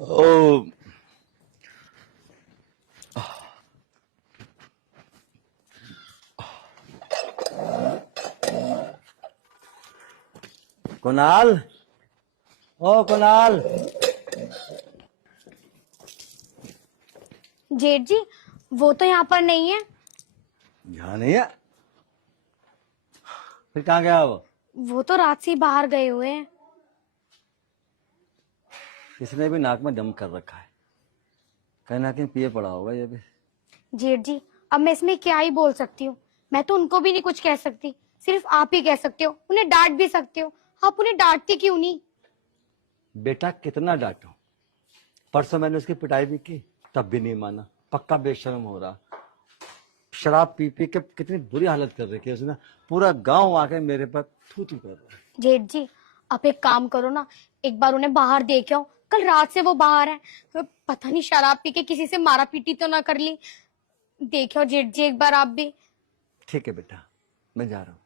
ओ कुणाल, ओ कुणाल। जेठ जी, वो तो यहाँ पर नहीं है। यहाँ नहीं है? फिर कहाँ गया वो तो रात से ही बाहर गए हुए हैं। इसने भी नाक में दम कर रखा है, कहीं ना कहीं पिए पड़ा होगा ये भी। जेठ जी, अब मैं इसमें क्या ही बोल सकती हूँ। मैं तो उनको भी नहीं कुछ कह सकती, सिर्फ आप ही कह सकते हो। उन्हें डांट भी सकते हो, आप उन्हें डांटती क्यों नहीं? बेटा कितना डांटो, परसों मैंने उसकी पिटाई भी की, तब भी नहीं माना। पक्का बेशर्म हो रहा। शराब पी पी के कितनी बुरी हालत कर रखी है उसने। पूरा गांव आके मेरे पर थू थू कर रहा है। जेठ जी, आप एक काम करो ना, एक बार उन्हें बाहर देख आओ। कल रात से वो बाहर है, पता नहीं शराब पी के किसी से मारा पीटी तो ना कर ली। देखो जेठ जी, एक बार आप भी। ठीक है बेटा, मैं जा रहा हूँ।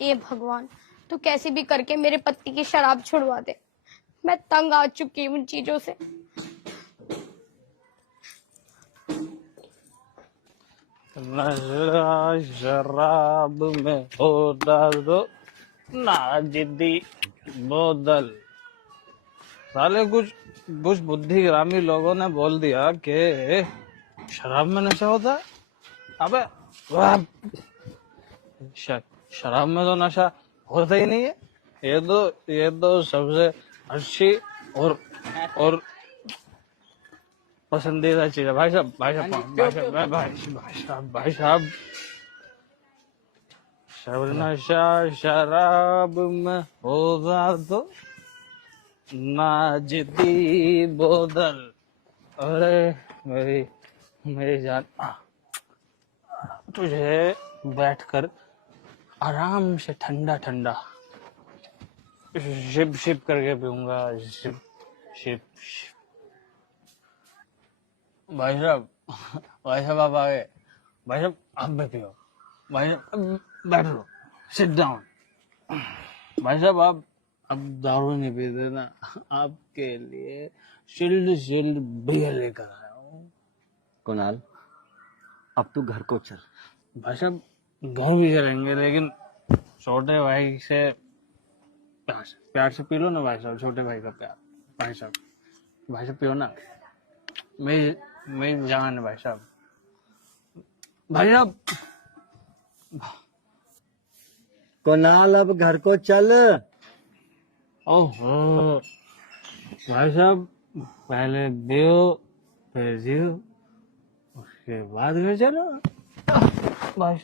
ये भगवान, तू कैसे भी करके मेरे पति की शराब छुड़वा दे। मैं तंग आ चुकी हूँ उन चीजों से। नशा शराब में होता तो ना जिद्दी बोतल। साले कुछ कुछ बुद्धिग्रामी लोगों ने बोल दिया कि शराब में नशा होता है। अबे वाह, शराब में तो नशा होता ही नहीं है। ये तो सबसे अच्छी और पसंदीदा चीज है। भाई साहब भाई साहब भाई साहब भाई साहब नशा शराब में होगा तो ना जिद्दी बोतल। अरे मेरी मेरी जान, तुझे बैठकर आराम से ठंडा ठंडा शिप शिप करके पीऊंगा। Ship ship ship. भाई साहब आप आ गए। भाई साहब आप भी पियो। भाई साहब बैठ लो, सिट डाउन। भाई साहब आप अब दारू नहीं पीते ना, आपके लिए शिल्ड शिल्ड बियर लेकर आया हूँ। कुणाल, अब तू घर को चल। भाई साहब घर भी चलेंगे, लेकिन छोटे भाई से प्यार से पी लो ना भाई साहब। छोटे भाई का प्यार। भाई साहब पियो ना। मेरी जान है भाई साहब। भाई साहब कुणाल, अब घर को चल। ओहो भाई साहब, पहले पियो फिर जियो, उसके बाद घर चलो। भाई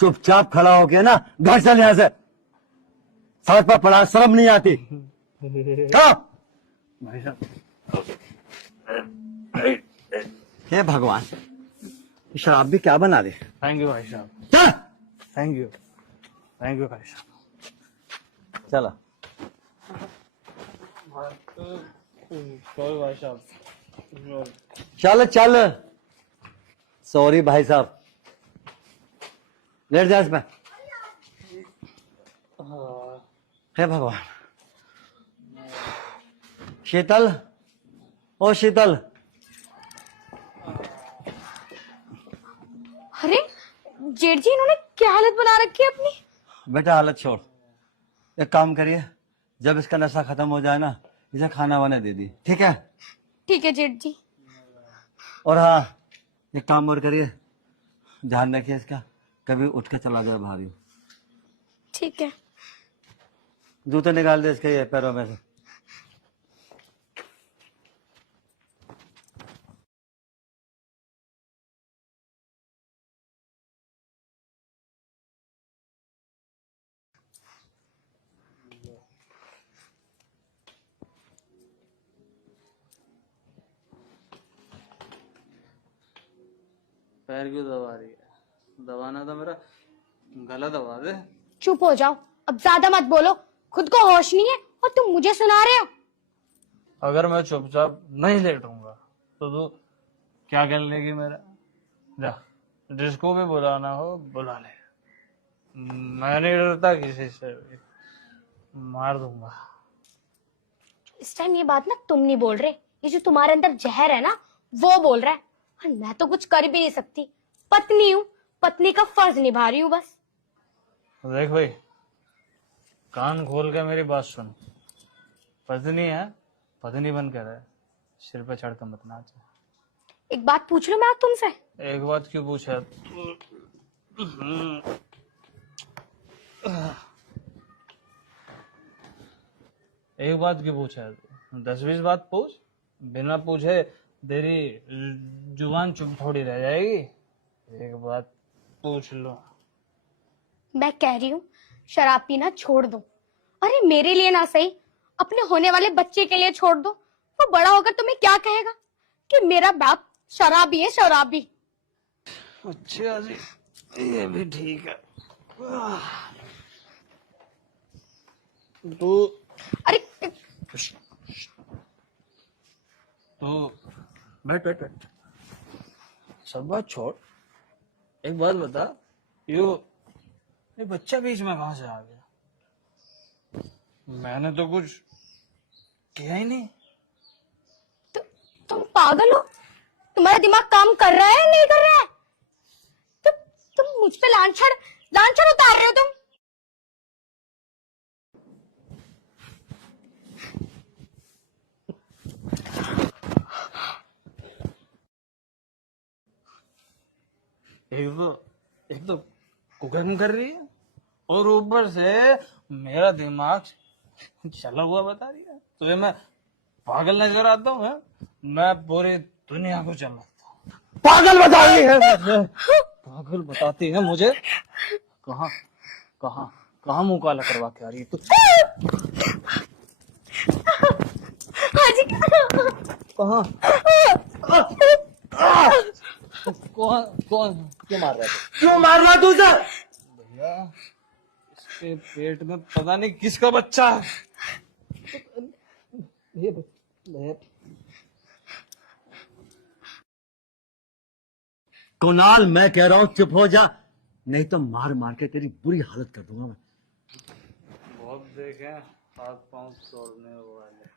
चुपचाप खड़ा होके ना घर चल यहाँ से। सड़क पर पड़ा, शर्म नहीं आती? हाँ? भाई साहब हे भगवान, शराब भी क्या बना दे। थैंक यू भाई साहब, चल। थैंक यू भाई साहब। चलो। सॉरी भाई साहब। चल चल। सॉरी भाई साहब। लेट जा इसमें। हे भगवान। शीतल, ओ शीतल। अरे जेठ जी, इन्होंने क्या हालत बना रखी है अपनी। बेटा हालत छोड़, एक काम करिए, जब इसका नशा खत्म हो जाए ना, इसे खाना वाना दे दी, ठीक है? ठीक है जेठ जी। और हाँ, एक काम और करिए, ध्यान रखिए इसका, कभी उठ के चला जाए भारी। ठीक है। जूते निकाल दे इसके ये पैरों में से। पैर क्यों दबा रही है? दबाना था मेरा गला दबा दे। चुप हो जाओ, अब ज्यादा मत बोलो। खुद को होश नहीं है और तुम मुझे सुना रहे हो। अगर मैं चुपचाप नहीं लेटूंगा तो तू क्या कर लेगी मेरा? जा, जिसको भी बुलाना हो बुला ले। मैं नहीं डरता किसी से भी, मार दूंगा। इस टाइम ये बात ना तुम नहीं बोल रहे, ये जो तुम्हारे अंदर जहर है ना वो बोल रहा है। और मैं तो कुछ कर भी नहीं सकती, पत्नी हूँ, पत्नी का फर्ज निभा रही हूँ बस। देख भाई, कान खोल के मेरी बात सुन। पत्नी है, पत्नी बन कर है, सिर पे चढ़ कर मत नाच। एक बात पूछ लूं मैं आज तुमसे? एक बात क्यों पूछा? एक बात क्यों पूछा? 10-20 बात पूछ। बिना पूछे तेरी जुबान चुप थोड़ी रह जाएगी। एक बात पूछ लो। मैं कह रही हूँ शराब पीना छोड़ दो। अरे मेरे लिए ना सही, अपने होने वाले बच्चे के लिए छोड़ दो। वो बड़ा होकर तुम्हें क्या कहेगा कि मेरा बाप शराबी है, शराबी। अच्छा जी, ये भी ठीक है। तो अरे बैठ बैठ बैठ। सब बात छोड़, एक बात बता, ये बच्चा बीच में कहां से आ गया? मैंने तो कुछ किया ही नहीं। तुम पागल हो? तुम्हारा दिमाग काम कर रहा है या नहीं कर रहा है? तुम मुझ पे लांछन उतार रहे हो तुम। एक तो कुकिंग कर रही है और ऊपर से मेरा दिमाग चला हुआ बता रही है। तुझे मैं पागल नजर आता हूँ? मैं पूरी दुनिया को चलाता हूँ। पागल बता रही है मुझे, पागल बताती है मुझे। कहाँ कहाँ कहाँ मुंह काला करवा के आ रही है तू? हाजी कहाँ? कौन कौन क्यों मार रहा है? क्यों मार रहा तू उसे? भैया, इसके पेट में पता नहीं किसका बच्चा है। ये कुणाल, मैं कह रहा हूँ चुप हो जा, नहीं तो मार मार के तेरी बुरी हालत कर दूंगा मैं। बहुत देखे हाथ पांव तोड़ने वाले।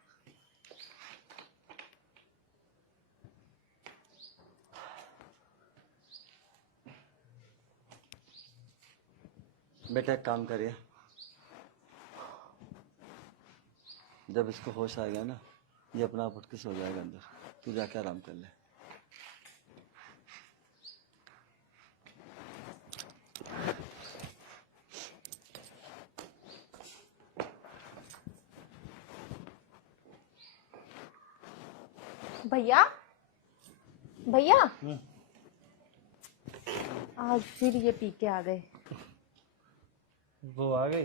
बेटा एक काम करिए, जब इसको होश आ गया ना, ये अपना आप उठ के सो जाएगा अंदर। तू जाके आराम कर ले। भैया भैया आज फिर ये पी के आ गए। वो आ गई।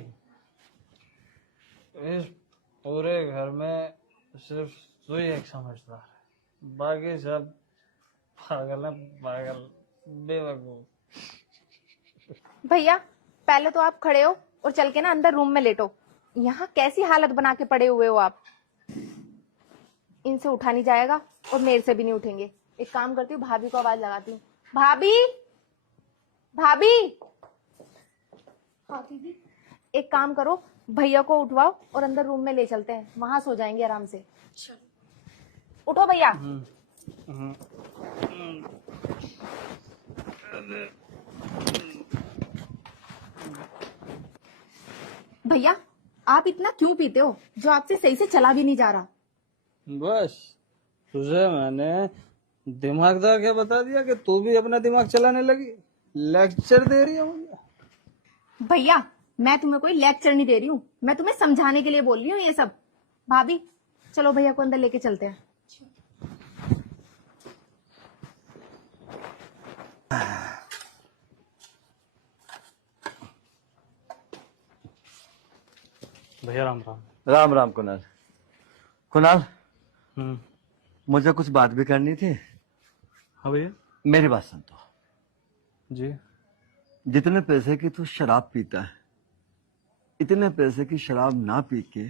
इस पूरे घर में सिर्फ तू ही एक समझदार है, बाकी सब पागल है, पागल बेवकूफ। भैया पहले तो आप खड़े हो और चल के ना अंदर रूम में लेटो। यहाँ कैसी हालत बना के पड़े हुए हो आप। इनसे उठा नहीं जाएगा और मेरे से भी नहीं उठेंगे। एक काम करती हूँ, भाभी को आवाज लगाती हूँ। भाभी भाभी। हाँ दीदी। एक काम करो, भैया को उठवाओ और अंदर रूम में ले चलते हैं, वहां सो जाएंगे आराम से। उठो भैया। भैया आप इतना क्यों पीते हो जो आपसे सही से चला भी नहीं जा रहा? बस तुझे मैंने दिमागदार क्या बता दिया कि तू भी अपना दिमाग चलाने लगी? लेक्चर दे रही है मुझे। भैया मैं तुम्हें कोई लेक्चर नहीं दे रही हूँ, मैं तुम्हें समझाने के लिए बोल रही हूँ ये सब। भाभी चलो भैया को अंदर लेके चलते हैं। भैया राम राम। राम राम कुणाल। कुणाल, हम्म। मुझे कुछ बात भी करनी थी। हाँ भैया। मेरी बात सुन तो। जी। जितने पैसे की तू शराब पीता है, इतने पैसे की शराब ना पी के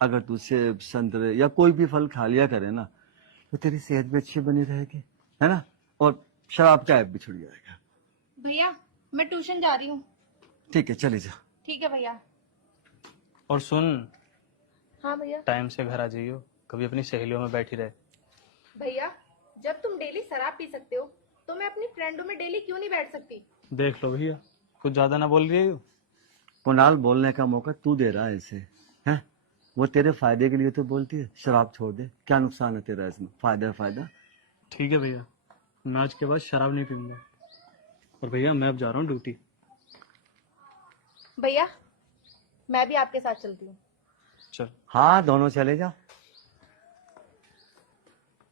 अगर तू सेब, संतरे या कोई भी फल खा लिया करे ना, तो तेरी सेहत भी अच्छी बनी रहेगी, है ना? और शराब का ऐप भी छुट जाएगा। भैया मैं ट्यूशन जा रही हूँ। ठीक है, चली जा। ठीक है भैया। और सुन, हाँ भैया। टाइम से घर आ जाइयो। कभी अपनी सहेलियों में बैठी रहे। भैया जब तुम डेली शराब पी सकते हो तो मैं अपनी फ्रेंडों में डेली क्यों नहीं बैठ सकती? देख लो भैया, कुछ ज्यादा ना बोल रही हो। कुणाल, बोलने का मौका तू दे रहा है इसे, हैं? वो तेरे फायदे के लिए तो बोलती है शराब छोड़ दे, क्या नुकसान है तेरा इसमें? फायदा है फायदा। ठीक है भैया, मैं आज के बाद शराब नहीं पीऊंगा। और भैया मैं अब जा रहा हूँ ड्यूटी। भैया मैं भी आपके साथ चलती हूँ। चल। हाँ, दोनों चले जाओ।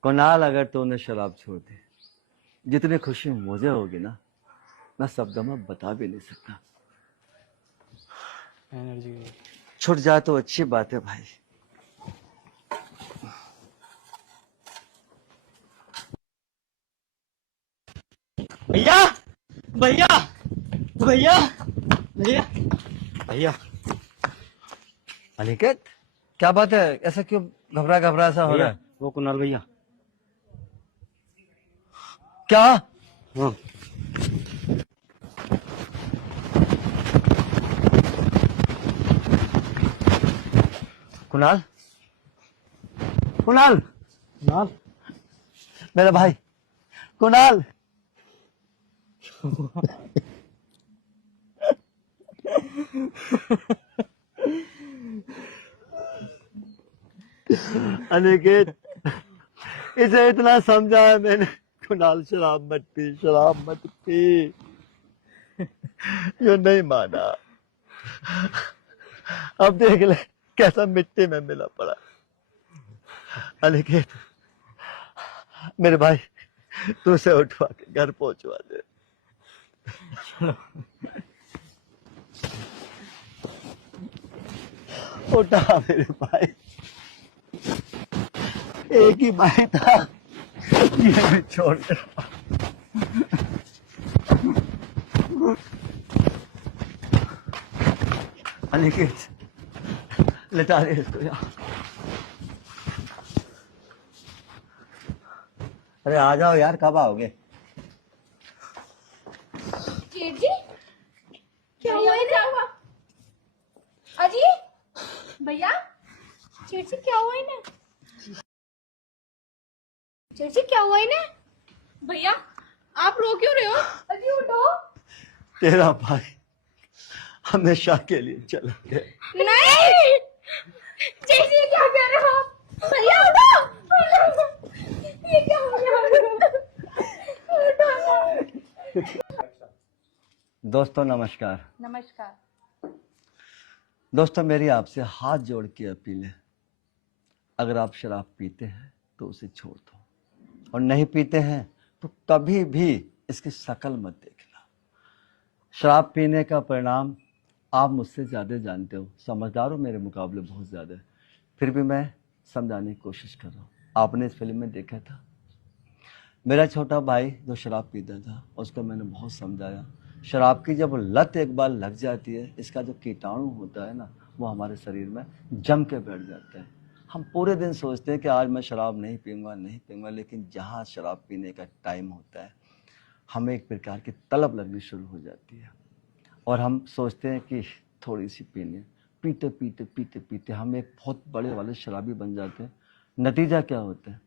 कुणाल, अगर तूने शराब छोड़ दी, जितनी खुशी मुझे होगी ना, मैं शब्दों में बता भी नहीं सकता। एनर्जी छूट जाए तो अच्छी बात है भाई। भैया भैया भैया भैया भैया, अनिकेत, क्या बात है? ऐसा क्यों घबरा घबरा सा हो रहा है? वो कुणाल भैया। क्या? हाँ। कुणाल, कुणाल, कुणाल, मेरा भाई कुणाल। अनिकेत, इसे इतना समझाया मैंने, कुणाल शराब मत पी, शराब मत पी, जो नहीं माना। अब देख ले कैसा मिट्टी में मिला पड़ा। अनिकेत, मेरे भाई, तू उसे उठवा के घर पहुंचवा दे। उठा मेरे भाई, एक ही भाई था, ये भी छोड़ दे। अनिकेत, लेटा दे इसको यार। अरे आ जाओ यार, कब आओगे? जेठ जी क्या हुआ इन्हें? क्या हुआ? अजी भैया जेठ जी क्या हुआ इन्हें? जेठ जी क्या हुआ इन्हें? भैया आप रो क्यों रहे हो? अजी उठो। तेरा भाई हमेशा के लिए चला गया। नहीं जेठ जी क्या कह रहे हो? भैया उठो। ये क्या हो गया? दोस्तों नमस्कार। नमस्कार। दोस्तों, मेरी आपसे हाथ जोड़ के अपील है, अगर आप शराब पीते हैं तो उसे छोड़ दो, और नहीं पीते हैं तो कभी भी इसकी शक्ल मत देखना। शराब पीने का परिणाम आप मुझसे ज़्यादा जानते हो, समझदार हो मेरे मुकाबले बहुत ज़्यादा, फिर भी मैं समझाने की कोशिश कर रहा हूँ। आपने इस फिल्म में देखा था, मेरा छोटा भाई जो शराब पीता था, उसको मैंने बहुत समझाया। शराब की जब लत एक बार लग जाती है, इसका जो कीटाणु होता है ना, वो हमारे शरीर में जम के बैठ जाता है। हम पूरे दिन सोचते हैं कि आज मैं शराब नहीं पीऊँगा, नहीं पीऊँगा, लेकिन जहाँ शराब पीने का टाइम होता है, हमें एक प्रकार की तलब लगनी शुरू हो जाती है, और हम सोचते हैं कि थोड़ी सी पीने, पीते पीते पीते पीते हम एक बहुत बड़े वाले शराबी बन जाते हैं। नतीजा क्या होता है?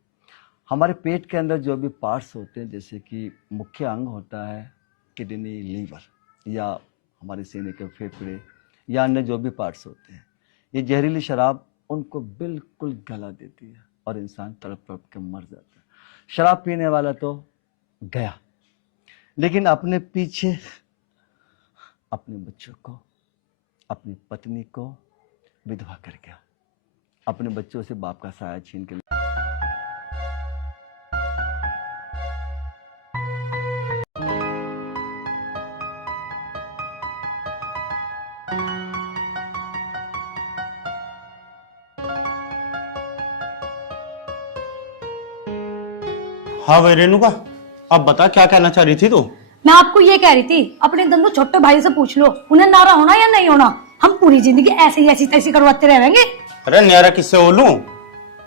हमारे पेट के अंदर जो भी पार्ट्स होते हैं, जैसे कि मुख्य अंग होता है किडनी, लीवर, या हमारे सीने के फेफड़े, या अन्य जो भी पार्ट्स होते हैं, ये जहरीली शराब उनको बिल्कुल गला देती है और इंसान तड़प तड़प के मर जाता है। शराब पीने वाला तो गया, लेकिन अपने पीछे अपने बच्चों को, अपनी पत्नी को विधवा कर गया, अपने बच्चों से बाप का साया छीन के। हाँ भाई रेणुका, अब बता क्या कहना चाह रही थी तू? मैं आपको ये कह रही थी, अपने दोनों छोटे भाई से पूछ लो, उन्हें नारा होना या नहीं होना। हम पूरी जिंदगी ऐसे ही ऐसी तैसी करवाते रहेंगे। अरे न्यारा किससे बोलूं?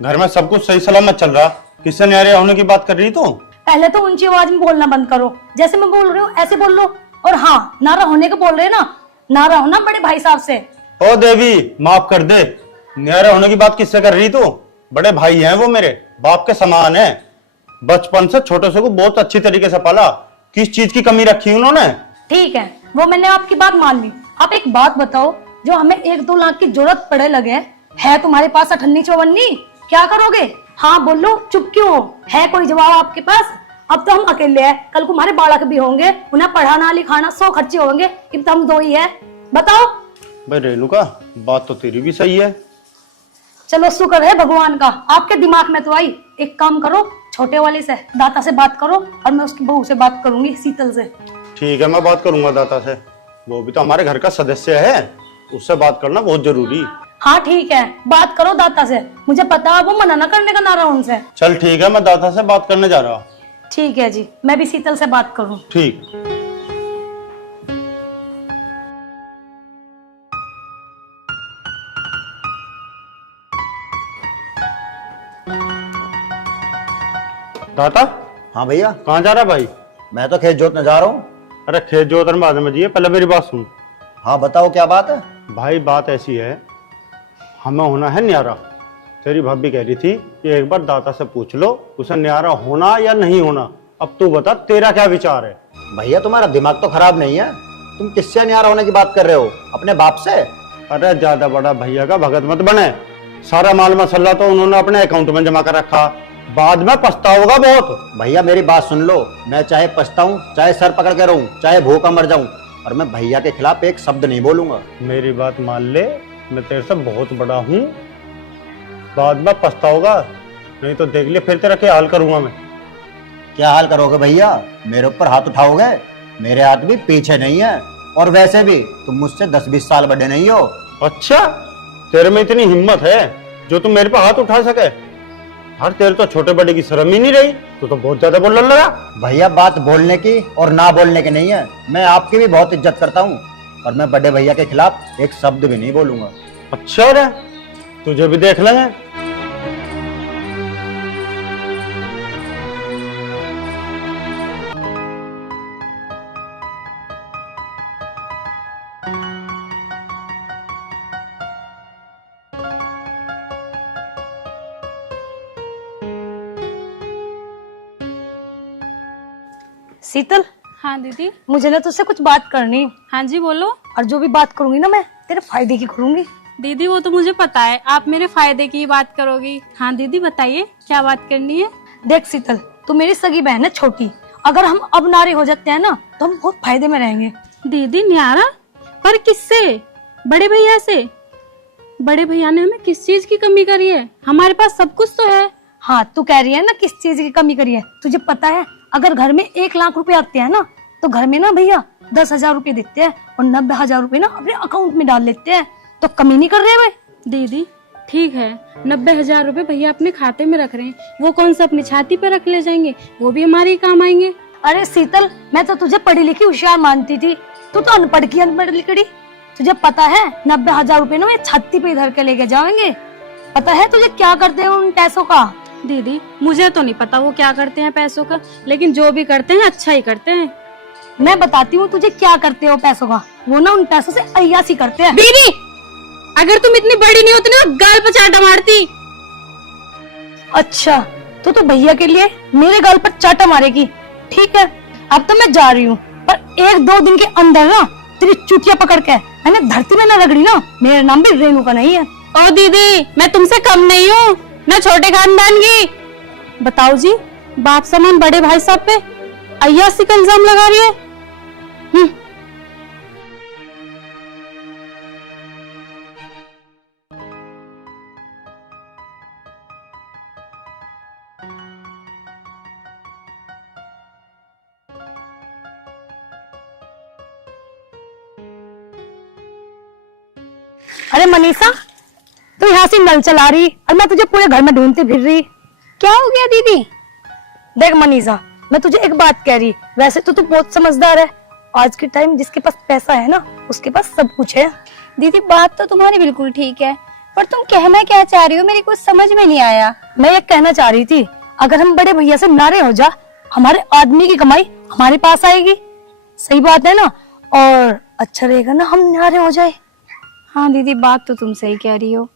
घर में सब कुछ सही सलामत चल रहा, किससे न्यारे होने की बात कर रही तू? पहले तो ऊंची आवाज में बोलना बंद करो, जैसे मैं बोल रही हूँ ऐसे बोल लो। और हाँ, नारा होने को बोल रहे ना, नारा होना बड़े भाई साहब से। ओ देवी माफ कर दे, न्यारे होने की बात किससे कर रही तू? बड़े भाई हैं वो, मेरे बाप के समान है। बचपन से छोटे से को बहुत अच्छी तरीके से पाला। किस चीज की कमी रखी उन्होंने? ठीक है, वो मैंने आपकी बात मान ली। आप एक बात बताओ, जो हमें 1-2 लाख की जरूरत पड़े लगे है तुम्हारे पास 58-54, क्या करोगे? हाँ बोलो, चुप क्यों हो? है कोई जवाब आपके पास? अब तो हम अकेले हैं, कल को हमारे बालक भी होंगे, उन्हें पढ़ाना लिखाना 100 खर्चे होंगे। अब तो हम 2 ही है, बताओ। भाई रेणुका, बात तो तेरी भी सही है। चलो शुक्र है भगवान का, आपके दिमाग में तो आई। एक काम करो, छोटे वाले से दाता से बात करो, और मैं उसकी बहू से बात करूंगी, शीतल से। ठीक है, मैं बात करूंगा दाता से। वो भी तो हमारे घर का सदस्य है, उससे बात करना बहुत जरूरी। हाँ ठीक है, बात करो दाता से। मुझे पता है वो मना न करने का नारा उनसे। चल ठीक है, मैं दाता से बात करने जा रहा। ठीक है जी, मैं भी शीतल से बात करूं। ठीक। दाता, हाँ भैया, कहाँ जा रहा भाई? मैं तो खेत जोतने जा रहा हूँ। अरे खेत जोतने बाद में जी, पहले मेरी बात सुन। हाँ बताओ, क्या बात है? भाई बात ऐसी है, हमें होना है न्यारा। तेरी भाभी कह रही थी कि एक बार दाता से पूछ लो उसे न्यारा होना या नहीं होना। अब तू बता, तेरा क्या विचार है? भैया तुम्हारा दिमाग तो खराब नहीं है? तुम किससे न्यारा होने की बात कर रहे हो? अपने बाप से? अरे ज्यादा बड़ा भैया का भगत मत बने। सारा माल मसला तो उन्होंने अपने अकाउंट में जमा कर रखा, बाद में पछताओगा बहुत। भैया मेरी बात सुन लो, मैं चाहे पछताऊं, चाहे सर पकड़ के रहूं, चाहे भूखा मर जाऊं, और मैं भैया के खिलाफ एक शब्द नहीं बोलूंगा। मेरी बात मान ले, मैं तेरे से बहुत बड़ा हूँ, बाद में पछताओगा। नहीं तो देख ले फिर तेरा क्या हाल करूंगा मैं। क्या हाल करोगे भैया? मेरे ऊपर हाथ उठाओगे? मेरे हाथ भी पीछे नहीं है, और वैसे भी तुम मुझसे 10-20 साल बड़े नहीं हो। अच्छा, तेरे में इतनी हिम्मत है जो तुम मेरे पे हाथ उठा सके? हर तेरे तो छोटे बड़े की शर्म ही नहीं रही, तू तो बहुत ज्यादा बोलने लगा। भैया बात बोलने की और ना बोलने की नहीं है, मैं आपकी भी बहुत इज्जत करता हूँ, और मैं बड़े भैया के खिलाफ एक शब्द भी नहीं बोलूंगा। अच्छा रे, तुझे भी देख लेंगे। शीतल, हाँ दीदी। मुझे ना तुझसे कुछ बात करनी, हाँ जी बोलो। और जो भी बात करूंगी ना मैं तेरे फायदे की करूंगी। दीदी वो तो मुझे पता है, आप मेरे फायदे की बात करोगी। हाँ दीदी बताइए, क्या बात करनी है? देख शीतल, तू मेरी सगी बहन है छोटी, अगर हम अब नारे हो जाते हैं ना तो हम बहुत फायदे में रहेंगे। दीदी न्यारा? पर किससे? बड़े भैया से? बड़े भैया ने हमें किस चीज की कमी करी है? हमारे पास सब कुछ तो है। हाँ तू कह रही है ना किस चीज की कमी करी है? तुझे पता है अगर घर में 1 लाख रुपए आते हैं ना तो घर में ना भैया 10,000 रुपए देते हैं, और 90,000 रुपए ना अपने अकाउंट में डाल लेते हैं। तो कमी नहीं कर रहे वे? दीदी ठीक है, 90,000 रुपए भैया अपने खाते में रख रहे हैं, वो कौन सा अपनी छाती पे रख ले जाएंगे? वो भी हमारे काम आएंगे। अरे शीतल, मैं तो तुझे पढ़ी लिखी होशियार मानती थी, तू तो अनपढ़ की अनपढ़ लिखड़ी। तुझे पता है 90,000 रुपए ना मैं छाती पे इधर के लेके जाएंगे। पता है तुझे क्या करते हैं उन पैसों का? दीदी मुझे तो नहीं पता वो क्या करते हैं पैसों का, लेकिन जो भी करते हैं अच्छा ही करते हैं। मैं बताती हूँ तुझे क्या करते हो पैसों का। वो ना उन पैसों से अय्यासी करते हैं। दीदी अगर तुम इतनी बड़ी नहीं होती ना गाल पर चाटा मारती। अच्छा, तो भैया के लिए मेरे गाल पर चाटा मारेगी? ठीक है, अब तो मैं जा रही हूँ, पर 1-2 दिन के अंदर ना तेरी चुटिया पकड़ के मैंने धरती में ना रगड़ी ना, मेरा नाम भी रेणुका नहीं है। ओ दीदी मैं तुमसे कम नहीं हूँ, मैं छोटे खानदान की। बताओ जी, बाप समान बड़े भाई साहब पे अय्यासी का इल्जाम लगा रही है। अरे मनीषा, तू यहाँ से नल चला रही और मैं तुझे पूरे घर में ढूंढती फिर रही। क्या हो गया दीदी? देख मनीषा, मैं तुझे एक बात कह रही, वैसे तो तू बहुत समझदार है। आज के टाइम जिसके पास पैसा है ना उसके पास सब कुछ है। दीदी बात तो तुम्हारी बिल्कुल ठीक है, पर तुम कहना क्या चाह रही हो मेरी कुछ समझ में नहीं आया। मैं ये कहना चाह रही थी, अगर हम बड़े भैया से नारे हो जा, हमारे आदमी की कमाई हमारे पास आएगी। सही बात है ना? और अच्छा रहेगा ना हम नारे हो जाए। हाँ दीदी बात तो तुम सही कह रही हो।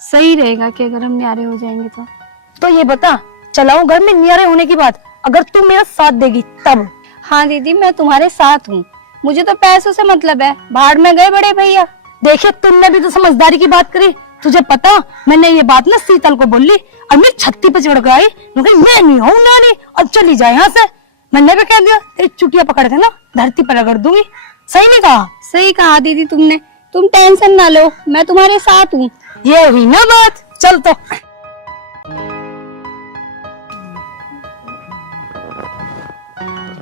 सही रहेगा कि अगर हम न्यारे हो जाएंगे तो ये बता, चलाऊं घर में नियारे होने की बात, अगर तू मेरा साथ देगी तब। हाँ दीदी, मैं तुम्हारे साथ हूँ, मुझे तो पैसों से मतलब है, भाड़ में गए बड़े भैया। देखिए तुमने भी तो समझदारी की बात करी। तुझे पता, मैंने ये बात ना शीतल को बोली और मेरी छत्ती पे चढ़ गई, मैं नहीं हूँ नानी और चली जाए यहाँ से। मैंने भी कह दिया तेरी चुटिया पकड़ के ना धरती पर रगड़ दूंगी। सही नहीं कहा? सही कहा दीदी तुमने, तुम टेंशन ना लो, मैं तुम्हारे साथ हूँ। ये हुई ना बात। चल तो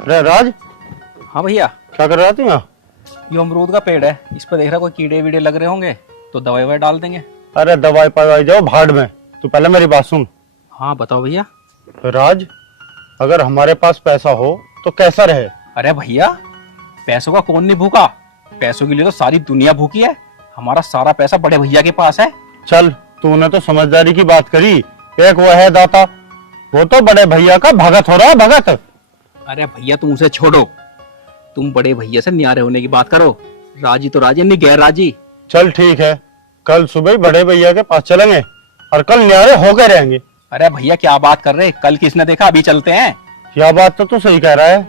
अरे राज, हाँ भैया, क्या कर रहा तू यहाँ? ये अमरूद का पेड़ है, इस पर देख रहा कोई कीड़े वीड़े लग रहे होंगे तो दवाई ववाई डाल देंगे। अरे दवाई पवाई जाओ भाड़ में, तू पहले मेरी बात सुन। हाँ बताओ भैया। राज, अगर हमारे पास पैसा हो तो कैसा रहे? अरे भैया, पैसों का कौन नहीं भूखा, पैसों के लिए तो सारी दुनिया भूखी है। हमारा सारा पैसा बड़े भैया के पास है। चल, तूने तो समझदारी की बात करी। एक वो है दाता, वो तो बड़े भैया का भगत हो रहा है, भगत। अरे भैया तुम उसे छोड़ो, तुम बड़े भैया से न्यारे होने की बात करो। राजी तो राजी, नहीं गैर राजी। चल ठीक है, कल सुबह ही बड़े भैया के पास चलेंगे और कल न्यारे होके रहेंगे। अरे भैया क्या बात कर रहे, कल किसने देखा, अभी चलते हैं। यह बात तो तू सही कह रहा है,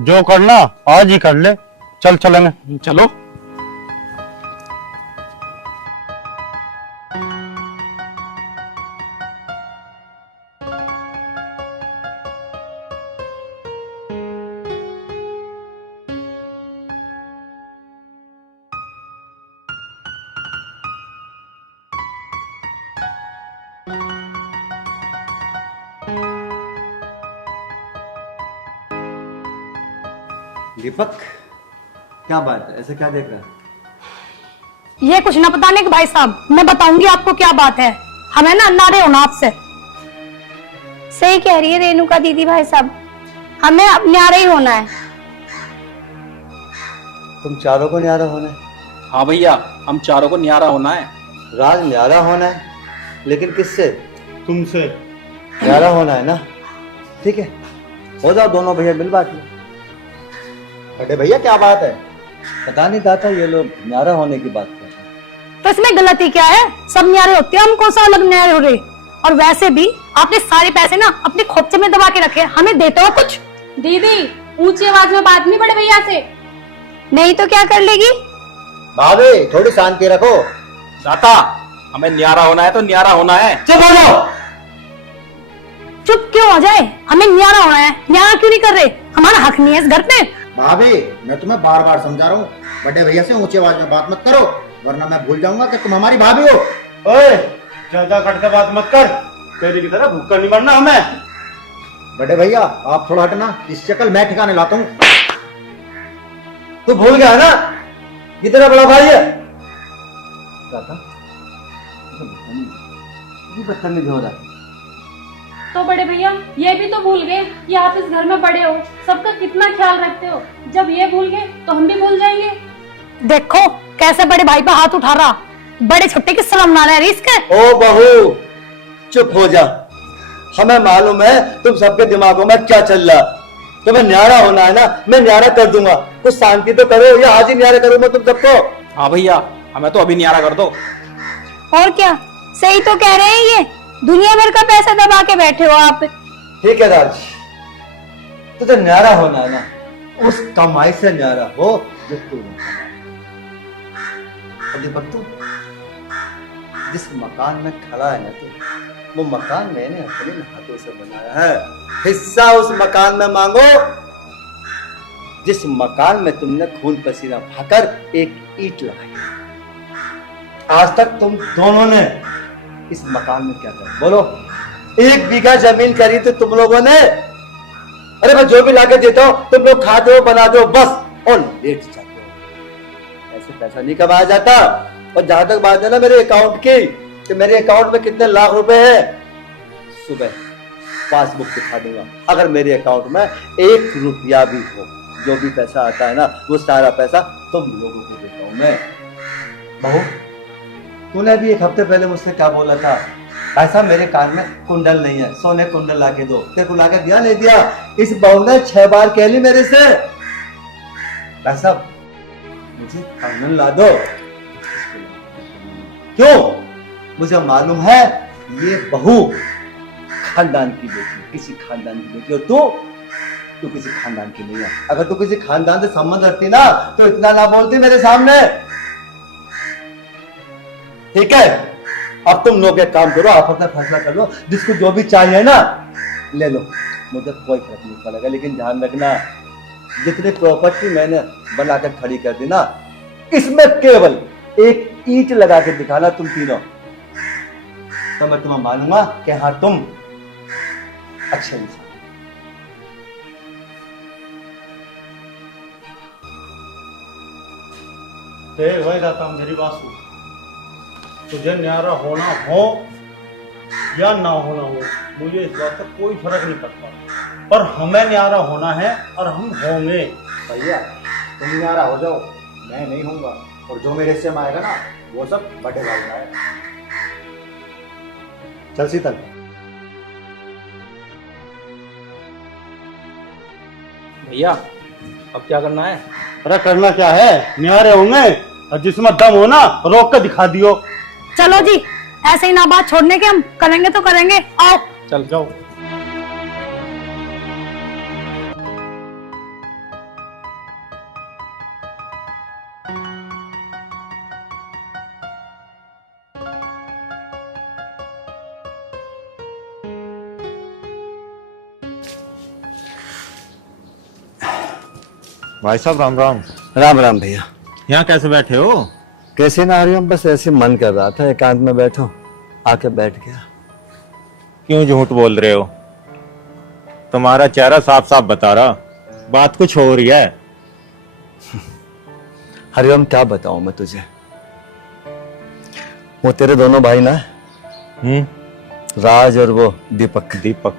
जो करना आज ही कर ले। चल चलेंगे। चलो। दीपक, क्या बात है, ऐसे क्या देख रहा है? ये कुछ ना बताने के भाई साहब, मैं बताऊंगी आपको क्या बात है। हमें ना नारे होना आपसे। सही कह रही है रेणुका दीदी भाई साहब, हमें अब न्यारे ही होना है। तुम चारों को न्यारा होना है? हाँ भैया, हम चारों को न्यारा होना है। राज, न्यारा होना है, लेकिन किससे? तुमसे। न्यारा होना है ना? ठीक है, हो जाओ दोनों भैया, मिल बांट लो। बड़े भैया क्या बात है? पता नहीं दाता, ये लोग न्यारा होने की बात कर रहे हैं। तो इसमें गलती क्या है? सब न्यारे होते हैं, हम कौन सा अलग न्यारे हो रहे? और वैसे भी आपने सारे पैसे ना अपने खोपचे में दबा के रखे, हमें देते हो कुछ? दीदी ऊंची आवाज में बात नहीं बड़े भैया से, नहीं तो क्या कर लेगी? भाभी थोड़ी शांति रखो। दाता, हमें न्यारा होना है तो न्यारा होना है। चुप हो जाओ। चुप क्यों हो जाए? हमें न्यारा होना है, न्यारा क्यों नहीं कर रहे? हमारा हक नहीं है इस घर पे। भाभी मैं तुम्हें बार बार समझा रहा हूँ, बड़े भैया से ऊंची आवाज में बात मत करो, वरना मैं भूल जाऊंगा कि तुम हमारी भाभी हो। ओए, ज्यादा कट के बात मत कर, तेरी की तरह भूख नहीं मरना हमें। बड़े भैया आप थोड़ा हटना, इस शक्ल मैं ठिकाने लाता हूँ। तू भूल गया है ना, ये तेरा बड़ा भाई है। दाता, बदतमीज हो रहा है। तो बड़े भैया ये भी तो भूल गए कि आप इस घर में बड़े हो, सबका कितना ख्याल रखते हो। जब ये भूल गए तो हम भी भूल जाएंगे। देखो कैसे बड़े भाई पे हाथ उठा रहा, बड़े छोटे की शर्म ना रहे इसके। ओ बहू, चुप हो जा। हमें मालूम है तुम सबके दिमागों में क्या चल रहा। तुम्हें न्यारा होना है ना, मैं न्यारा कर दूंगा। कुछ शांति तो करो, या आज ही न्यारा करूं मैं तुम सबको। हाँ भैया, हमें तो अभी न्यारा कर दो। और क्या, सही तो कह रहे हैं, ये दुनिया भर का पैसा दबा के बैठे हो आप। ठीक है राज, तुझे न्यारा होना है ना, उस कमाई से न्यारा हो जो तू दीपक, तू जिस मकान में खड़ा है ना तू, वो मकान मैंने अपने हाथों से बनाया है। हिस्सा उस मकान में मांगो जिस मकान में तुमने खून पसीना बहाकर एक ईंट लगाई। आज तक तुम दोनों ने इस मकान में क्या करा बोलो? 1 बीघा जमीन करी तो तुम लोगों ने। अरे मैं जो भी लाके देता हूं तुम लोग खाते हो, बनाते हो बस, और लेट जाते हो। ऐसे पैसा नहीं कमाया जाता। और जहां तक बात है ना मेरे अकाउंट की, कि मेरे अकाउंट में कितने लाख रुपए हैं, सुबह पासबुक दिखा दूंगा। अगर मेरे अकाउंट में 1 रुपया भी हो, जो भी पैसा आता है ना, वो सारा पैसा तुम लोगों को देता हूं मैं। बहू, तूने भी 1 हफ्ते पहले मुझसे क्या बोला था? ऐसा मेरे कान में कुंडल नहीं है, सोने कुंडल लाके दो। तेरे को लाके दिया नहीं दिया? इस बहू ने 6 बार कह ली मेरे से, भाई साहब मुझे कंगन ला दो। क्यों? मुझे मालूम है ये बहू खानदान की बेटी, किसी खानदान की बेटी, और तू किसी खानदान की नहीं है। अगर तू किसी खानदान से संबंध रखती ना तो इतना ना बोलती मेरे सामने। ठीक है, अब तुम लोग एक काम करो, आप अपना फैसला कर लो, जिसको जो भी चाहिए ना ले लो, मुझे कोई फर्क नहीं पड़ेगा। लेकिन ध्यान रखना, जितनी प्रॉपर्टी मैंने बनाकर खड़ी कर दी ना, इसमें केवल एक ईंट लगा के दिखाना तुम तीनों, तो मैं तुम्हें मानूंगा कि हाँ तुम अच्छे इंसान। देख भाई दाता, मेरी बात सुन, तुझे न्यारा होना हो या ना होना हो, मुझे इस बात से कोई फर्क नहीं पड़ता, पर हमें न्यारा होना है और हम होंगे। भैया तुम न्यारा हो जाओ, मैं नहीं होऊंगा, और जो मेरे हिस्से में आएगा ना वो सब बड़े भाई का है। चल शीतल। भैया अब क्या करना है? अरे करना क्या है, न्यारे होंगे, और जिसमें दम हो ना रोक कर दिखा दियो। चलो जी, ऐसे ही ना बात छोड़ने के, हम करेंगे तो करेंगे। आओ चल जाओ। भाई साहब राम राम। राम राम भैया। यहाँ कैसे बैठे हो? कैसे ना हरिओम, बस ऐसे मन कर रहा था, एकांत में बैठा हूं, आके बैठ गया। क्यों झूठ बोल रहे हो? तुम्हारा चेहरा साफ साफ बता रहा, बात कुछ हो रही है। हरिओम क्या बताऊं मैं तुझे, वो तेरे दोनों भाई ना, राज और वो दीपक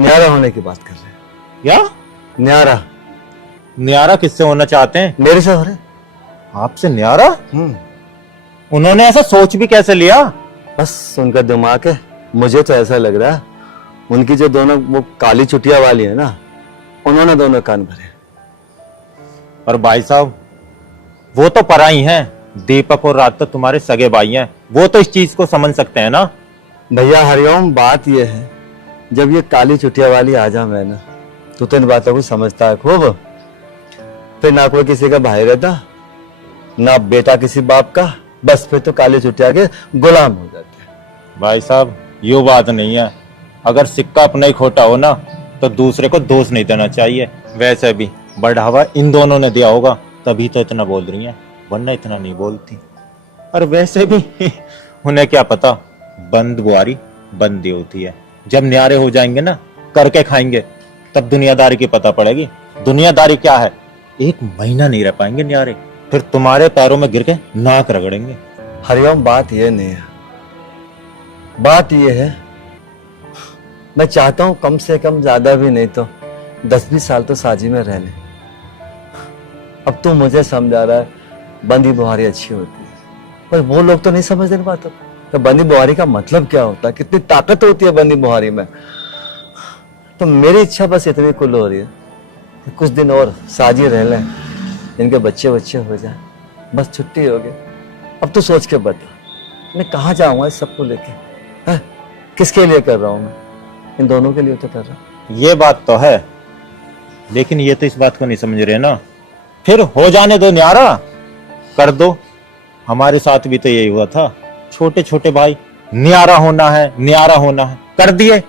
न्यारा होने की बात कर रहे हैं। क्या न्यारा? न्यारा किससे होना चाहते हैं? मेरे से हो रहे। आपसे न्यारा? उन्होंने ऐसा सोच भी कैसे लिया? बस उनका दिमाग है, मुझे तो ऐसा लग रहा है उनकी जो दोनों वो काली चुटिया वाली है ना, उन्होंने दोनों कान भरे। और भाई साहब वो तो पराई हैं, दीपक और राज तो तुम्हारे सगे भाई हैं, वो तो इस चीज को समझ सकते हैं ना। भैया हरिओम, बात ये है, जब ये काली चुटिया वाली आ जा मैं ना, तो इन बातों को समझता है खूब, फिर ना कोई किसी का भाई रहता, ना बेटा किसी बाप का, बस फिर तो काली चुटिया के गुलाम हो जाते हैं। भाई साहब ये बात नहीं है, अगर सिक्का अपना ही खोटा हो ना तो दूसरे को दोष नहीं देना चाहिए। वैसे भी बढ़ावा इन दोनों ने दिया होगा, तभी तो इतना बोल रही हैं, वरना इतना नहीं बोलती। और वैसे भी उन्हें क्या पता, बंद बुआरी बंदी होती है। जब न्यारे हो जाएंगे ना, करके खाएंगे, तब दुनियादारी की पता पड़ेगी। दुनियादारी क्या है, एक महीना नहीं रह पाएंगे न्यारे, फिर तुम्हारे पैरों में गिर के नाक रगड़ेंगे। हरिओम बात ये नहीं है, बात ये है, मैं चाहता हूं कम से कम, ज्यादा भी नहीं तो 10-20 साल तो साजी में रह ले। अब तू मुझे समझा रहा है बंदी बुहारी अच्छी होती है, पर वो लोग तो नहीं समझते इन बातों को। तो बंदी बुहारी का मतलब क्या होता है, कितनी ताकत होती है बंदी बुहारी में। तो मेरी इच्छा बस इतनी कुल हो रही है, कुछ दिन और साजी रह लें, इनके बच्चे हो जाए, बस छुट्टी हो गई। अब तो सोच के बता, मैं कहाँ जाऊंगा इस सबको लेके? किसके लिए कर रहा हूं मैं? इन दोनों के लिए तो कर रहा हूं। ये बात तो है, लेकिन ये तो इस बात को नहीं समझ रहे ना। फिर हो जाने दो न्यारा, कर दो। हमारे साथ भी तो यही हुआ था, छोटे छोटे भाई, न्यारा होना है, न्यारा होना है, कर दिए।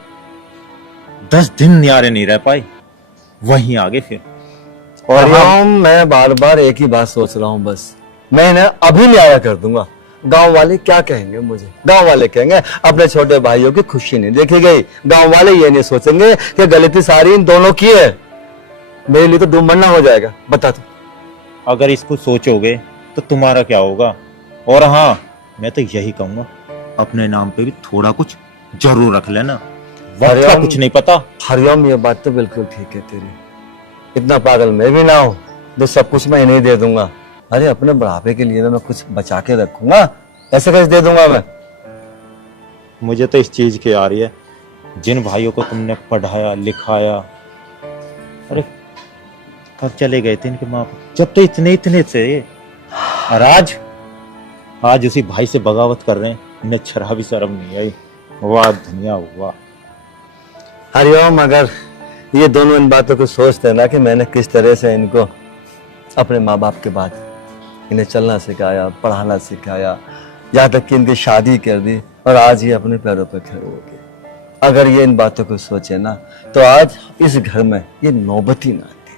10 दिन न्यारे नहीं रह पाए, वहीं आगे फिर। और मैं बार बार एक ही बात सोच रहा हूँ, बस मैं इन्हें अभी न्यारा कर दूंगा। गांव वाले क्या कहेंगे मुझे? गांव वाले कहेंगे अपने छोटे भाइयों की खुशी नहीं देखी गई। गांव वाले ये नहीं सोचेंगे कि गलती सारी इन दोनों की है। मेरे लिए तो दुम मरना हो जाएगा, बता तू। अगर इसको सोचोगे तो तुम्हारा क्या होगा। और हाँ, मैं तो यही कहूंगा, अपने नाम पे भी थोड़ा कुछ जरूर रख लेना, वक्त का कुछ नहीं पता। हरिओम ये बात तो बिल्कुल ठीक है तेरी, इतना पागल मैं भी ना हूं जो सब कुछ मैं इन्हें दे दूंगा। अरे अपने बुढ़ापे के लिए मैं कुछ बचा के रखूंगा, ऐसे कैसे दे दूंगा मैं? मुझे तो इस चीज की आ रही है, जिन भाइयों को तुमने पढ़ाया लिखाया, अरे कब चले गए थे इनके माँ बाप, जब तो इतने इतने थे, और आज उसी भाई से बगावत कर रहे हैं, इन्हें छरा भी शर्म नहीं आई। वाह दुनिया वाह। हरिओम, अगर ये दोनों इन बातों को सोचते ना कि मैंने किस तरह से इनको अपने माँ बाप के बाद इन्हें चलना सिखाया, पढ़ाना सिखाया, यहाँ तक कि इनकी शादी कर दी और आज ये अपने पैरों पर खड़े हो गए, अगर ये इन बातों को सोचे ना तो आज इस घर में ये नौबत ही ना आती।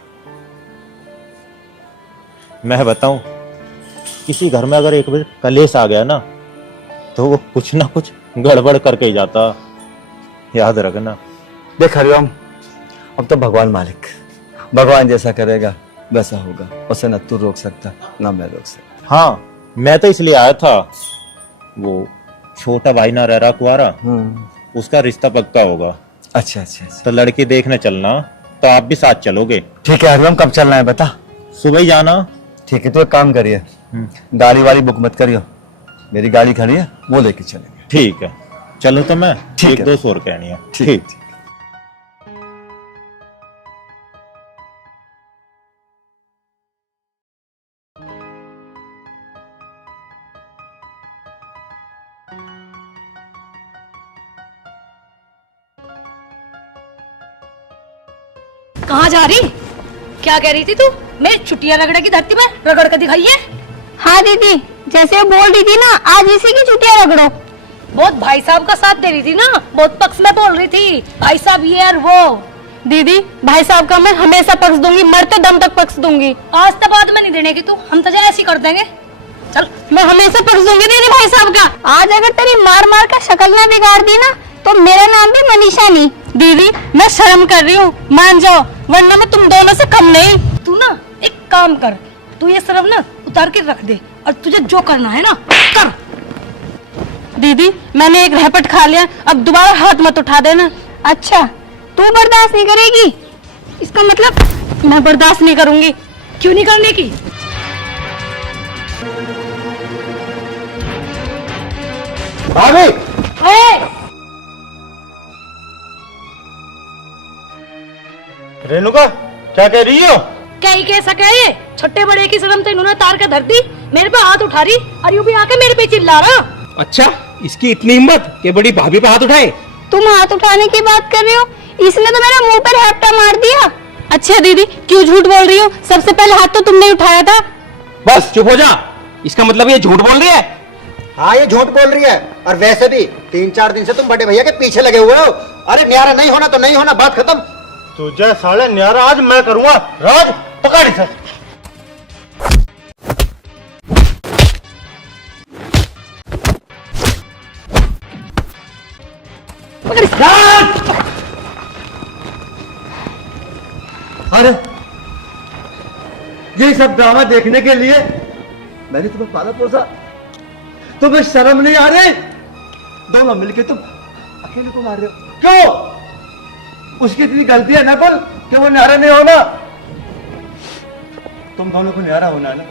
मैं बताऊं, किसी घर में अगर एक बार कलेश आ गया ना तो वो कुछ ना कुछ गड़बड़ करके ही जाता, याद रखना। देख हरिओम, अब तो भगवान मालिक, भगवान जैसा करेगा वैसा होगा, उसे ना तू रोक सकता ना मैं रोक सकता। हाँ, मैं तो इसलिए आया था, वो छोटा भाई ना रह रहा कुआरा, उसका रिश्ता पक्का होगा। अच्छा अच्छा अच्छा, तो लड़की देखने चलना, तो आप भी साथ चलोगे? ठीक है हरिओम, कब चलना है बता। सुबह ही जाना। ठीक है, तो एक काम करिए, गाड़ी वाली बुक मत करियो, मेरी गाड़ी खड़ी है, वो लेके चलेंगे। ठीक है, चलो तो मैं ठीक एक है। दो और कहनी है। ठीक। कहाँ जा रही? क्या कह रही थी तू? मैं छुट्टियां रगड़े की धरती में रगड़ कर दिखाई है। हाँ दीदी, जैसे वो बोल रही थी ना, आज इसी की छुट्टियां रगड़ो। बहुत भाई साहब का साथ दे रही थी ना, बहुत पक्ष में बोल रही थी, भाई साहब ये और वो। दीदी, भाई साहब का मैं हमेशा पक्ष दूंगी, मरते दम तक पक्ष दूंगी। आज तो बाद में नहीं देने की तू, हम तो ऐसे ही कर देंगे। चल, मैं हमेशा पक्ष दूंगी दीदी भाई साहब का। आज अगर तेरी मार मार का शक्ल ना बिगाड़ दी ना तो मेरा नाम भी मनीषा नहीं। दीदी, मैं शर्म कर रही हूँ, मान जाओ, वरना मैं तुम दोनों से कम नहीं। तू ना एक काम कर, तू ये सिर्फ ना उतार के रख दे और तुझे जो करना है ना कर। दीदी, मैंने एक रहपट खा लिया, अब दोबारा हाथ मत उठा देना। अच्छा, तू बर्दाश्त नहीं करेगी? इसका मतलब मैं बर्दाश्त नहीं करूंगी। क्यों नहीं करने की? भाभी, रेणुका क्या कह रही हो? क्या ही कह सके ये? छोटे बड़े की शर्म तो इन्होंने तार के धर दी, मेरे पे हाथ उठा रही और यूं भी आके मेरे पे चिल्ला रहा। अच्छा, इसकी इतनी हिम्मत कि बड़ी भाभी पे हाथ उठाए? तुम हाथ उठाने की बात कर रही हो? इसने तो मेरे मुंह पर हैप्टा मार दिया। अच्छा दीदी, क्यों झूठ बोल रही हो? सबसे पहले हाथ तो तुमने उठाया था। बस चुप हो जा, इसका मतलब ये झूठ बोल रही है। हाँ, ये झूठ बोल रही है, और वैसे भी 3-4 दिन से तुम बड़े भैया के पीछे लगे हुए हो। अरे न्यारा नहीं होना तो नहीं होना, बात खत्म। तुझे साले न्यारा आज मैं करूंगा। राज, पकड़ इसे। अरे ये सब ड्रामा देखने के लिए मैंने तुम्हें पाला पोसा, तुम्हें शर्म नहीं आ रही? दोनों मिलके तुम अकेले को मार रहे हो, क्यों? उसकी इतनी गलती है नकुल कि वो न्यारा नहीं होना। तुम दोनों को न्यारा होना है ना,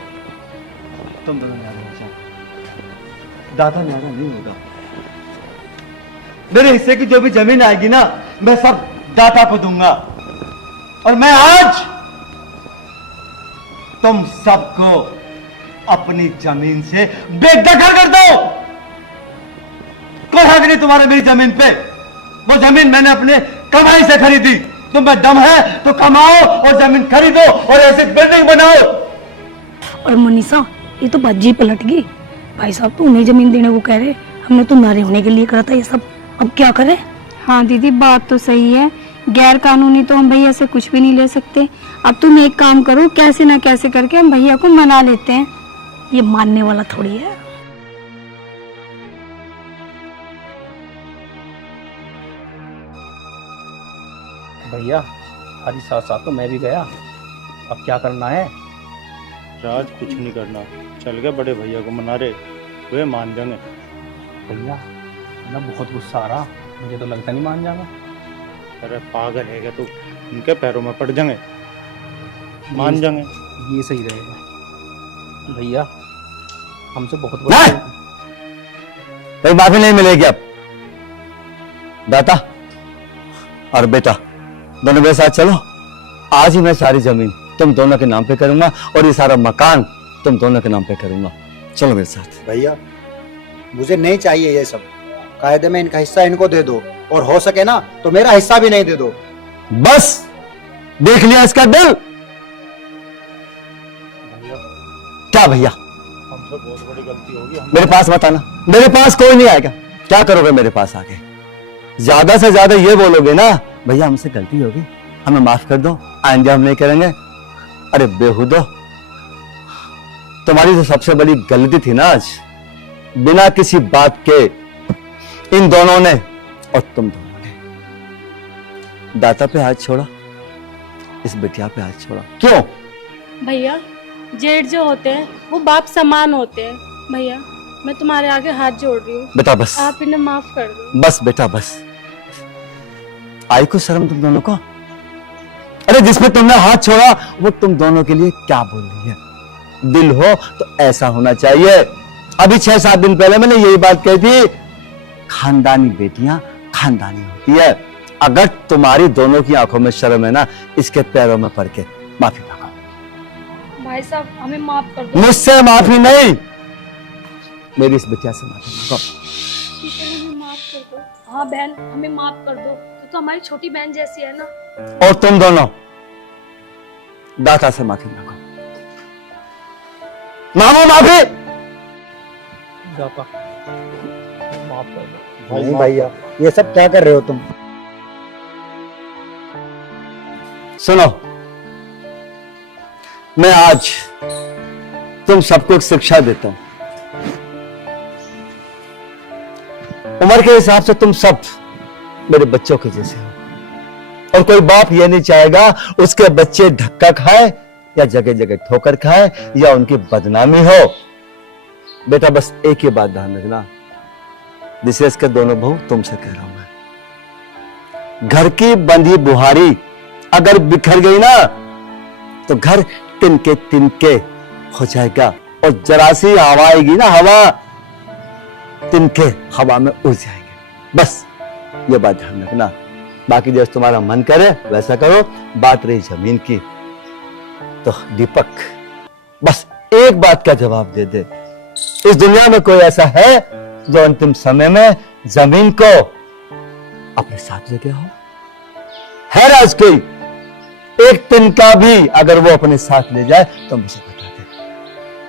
तुम दोनों न्यारा हो जाओ, दादा न्यारा नहीं होगा। मेरे हिस्से की जो भी जमीन आएगी ना, मैं सब दाता को दूंगा, और मैं आज तुम सबको अपनी जमीन से बेदखल कर दो। कोई हक नहीं तुम्हारे मेरी जमीन पे। वो जमीन मैंने अपने कमाई से खरीदी। तुम्हें दम है तो कमाओ और जमीन खरीदो और ऐसे बिल्डिंग बनाओ। और मनीषा, ये तो बात जी पलट गई। भाई साहब तो उन्हें जमीन देने को कह रहे, हमने तो नारे होने के लिए करा था ये सब, अब क्या करें? हाँ दीदी, बात तो सही है, गैर कानूनी तो हम भैया से कुछ भी नहीं ले सकते। अब तुम एक काम करो, कैसे ना कैसे करके हम भैया को मना लेते हैं। ये मानने वाला थोड़ी है। भैया, हमारी साथ साथ तो मैं भी गया, अब क्या करना है? राज, कुछ नहीं करना, चल गए बड़े भैया को मना रहे, वे मान जाएंगे। भैया ना बहुत गुस्सा आ रहा, मुझे तो लगता नहीं मान जाएगा। अरे पागल है क्या तू? उनके पैरों में पड़ जाएंगे, मान जाएंगे। ये सही रहेगा भैया, हमसे बहुत नहीं! कोई माफी नहीं मिलेगी अब। दाता और बेटा दोनों मेरे साथ चलो, आज ही मैं सारी जमीन तुम दोनों के नाम पे करूंगा और ये सारा मकान तुम दोनों के नाम पे करूंगा। चलो मेरे साथ। भैया, मुझे नहीं चाहिए ये सब। कायदे में इनका हिस्सा इनको दे दो, और हो सके ना तो मेरा हिस्सा भी नहीं दे दो। बस देख लिया इसका दिल। क्या भैया, हमसे बहुत बड़ी गलती होगी। मेरे पास मत आना, मेरे पास कोई नहीं आएगा। क्या करोगे मेरे पास आके? ज्यादा से ज्यादा ये बोलोगे ना, भैया हमसे गलती होगी, हमें माफ कर दो, आइंदा हम नहीं करेंगे। अरे बेहुदो, तुम्हारी जो सबसे बड़ी गलती थी ना आज, बिना किसी बात के इन दोनों ने और तुम दोनों ने दाता पे हाथ छोड़ा, इस बिटिया पे हाथ छोड़ा। क्यों? भैया जेठ जो होते हैं वो बाप समान होते हैं। भैया मैं तुम्हारे आगे हाथ जोड़ रही हूँ, बेटा बस, आप इन्हें माफ कर दो। बस बेटा बस। आई को शर्म तुम दोनों को? अरे जिसपे तुमने हाथ छोड़ा वो तुम दोनों के लिए क्या बोल रही है? दिल हो तो ऐसा होना चाहिए। अभी 6-7 दिन पहले मैंने यही बात कही थी, खानदानी बेटियां खानदानी होती है। अगर तुम्हारी दोनों की आंखों में शर्म है ना, इसके पैरों में पड़ के माफी मांगो। भाई साहब हमें माफ कर दो। मुझसे माफी नहीं, मेरी इस बिटिया से माफी मांगो। ठीक है, हमें माफ कर दो। हाँ बहन, हमें माफ कर दो, तो हमारी छोटी बहन जैसी है ना। और तुम दोनों दाता से माफी मांगो, मांगो माफी। जाता माफ कर दो। नहीं भैया, ये सब क्या कर रहे हो तुम? सुनो, मैं आज तुम सबको एक शिक्षा देता हूं। उम्र के हिसाब से तुम सब मेरे बच्चों के जैसे हो, और कोई बाप ये नहीं चाहेगा उसके बच्चे धक्का खाए या जगह जगह ठोकर खाए या उनकी बदनामी हो। बेटा बस एक ही बात ध्यान रखना, विशेष कर दोनों बहू तुमसे कह रहा हूं मैं, घर की बंधी बुहारी अगर बिखर गई ना तो घर तिनके तिनके हो जाएगा, और जरा सी हवा आएगी ना, हवा तिनके हवा में उड़ जाएंगे। बस ये बात ध्यान रखना। बाकी जैसे तुम्हारा मन करे वैसा करो। बात रही जमीन की, तो दीपक बस एक बात का जवाब दे दे, इस दुनिया में कोई ऐसा है जो अंतिम समय में जमीन को अपने साथ लेके हो? है राज कोई? एक तिनका भी अगर वो अपने साथ ले जाए तो मुझे बता दे।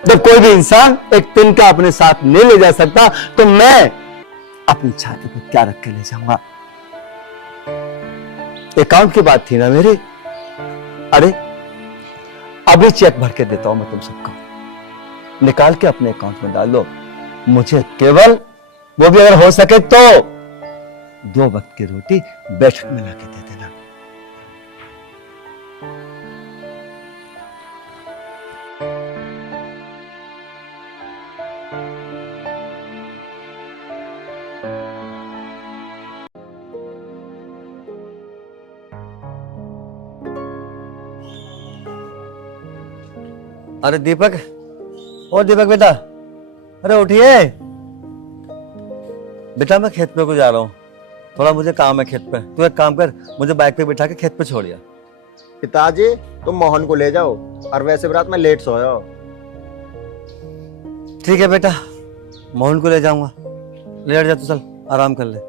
जब कोई भी इंसान एक तिनका अपने साथ नहीं ले जा सकता तो मैं अपनी छाती पे क्या रख के ले जाऊंगा? अकाउंट की बात थी ना मेरी। अरे अभी चेक भर के देता हूं मैं तुम सबको, निकाल के अपने अकाउंट में डाल दो। मुझे केवल वो भी अगर हो सके तो 2 वक्त की रोटी बैठक में लाके दे देना। अरे दीपक, ओ दीपक बेटा, अरे उठिए बेटा, मैं खेत पे को जा रहा हूँ, थोड़ा मुझे काम है खेत पे। तू एक काम कर, मुझे बाइक पे बिठा के खेत पे छोड़िया। पिताजी तुम मोहन को ले जाओ, और वैसे भी रात में लेट सोया हो। ठीक है बेटा, मोहन को ले जाऊंगा। लेट जा, तू चल आराम कर ले।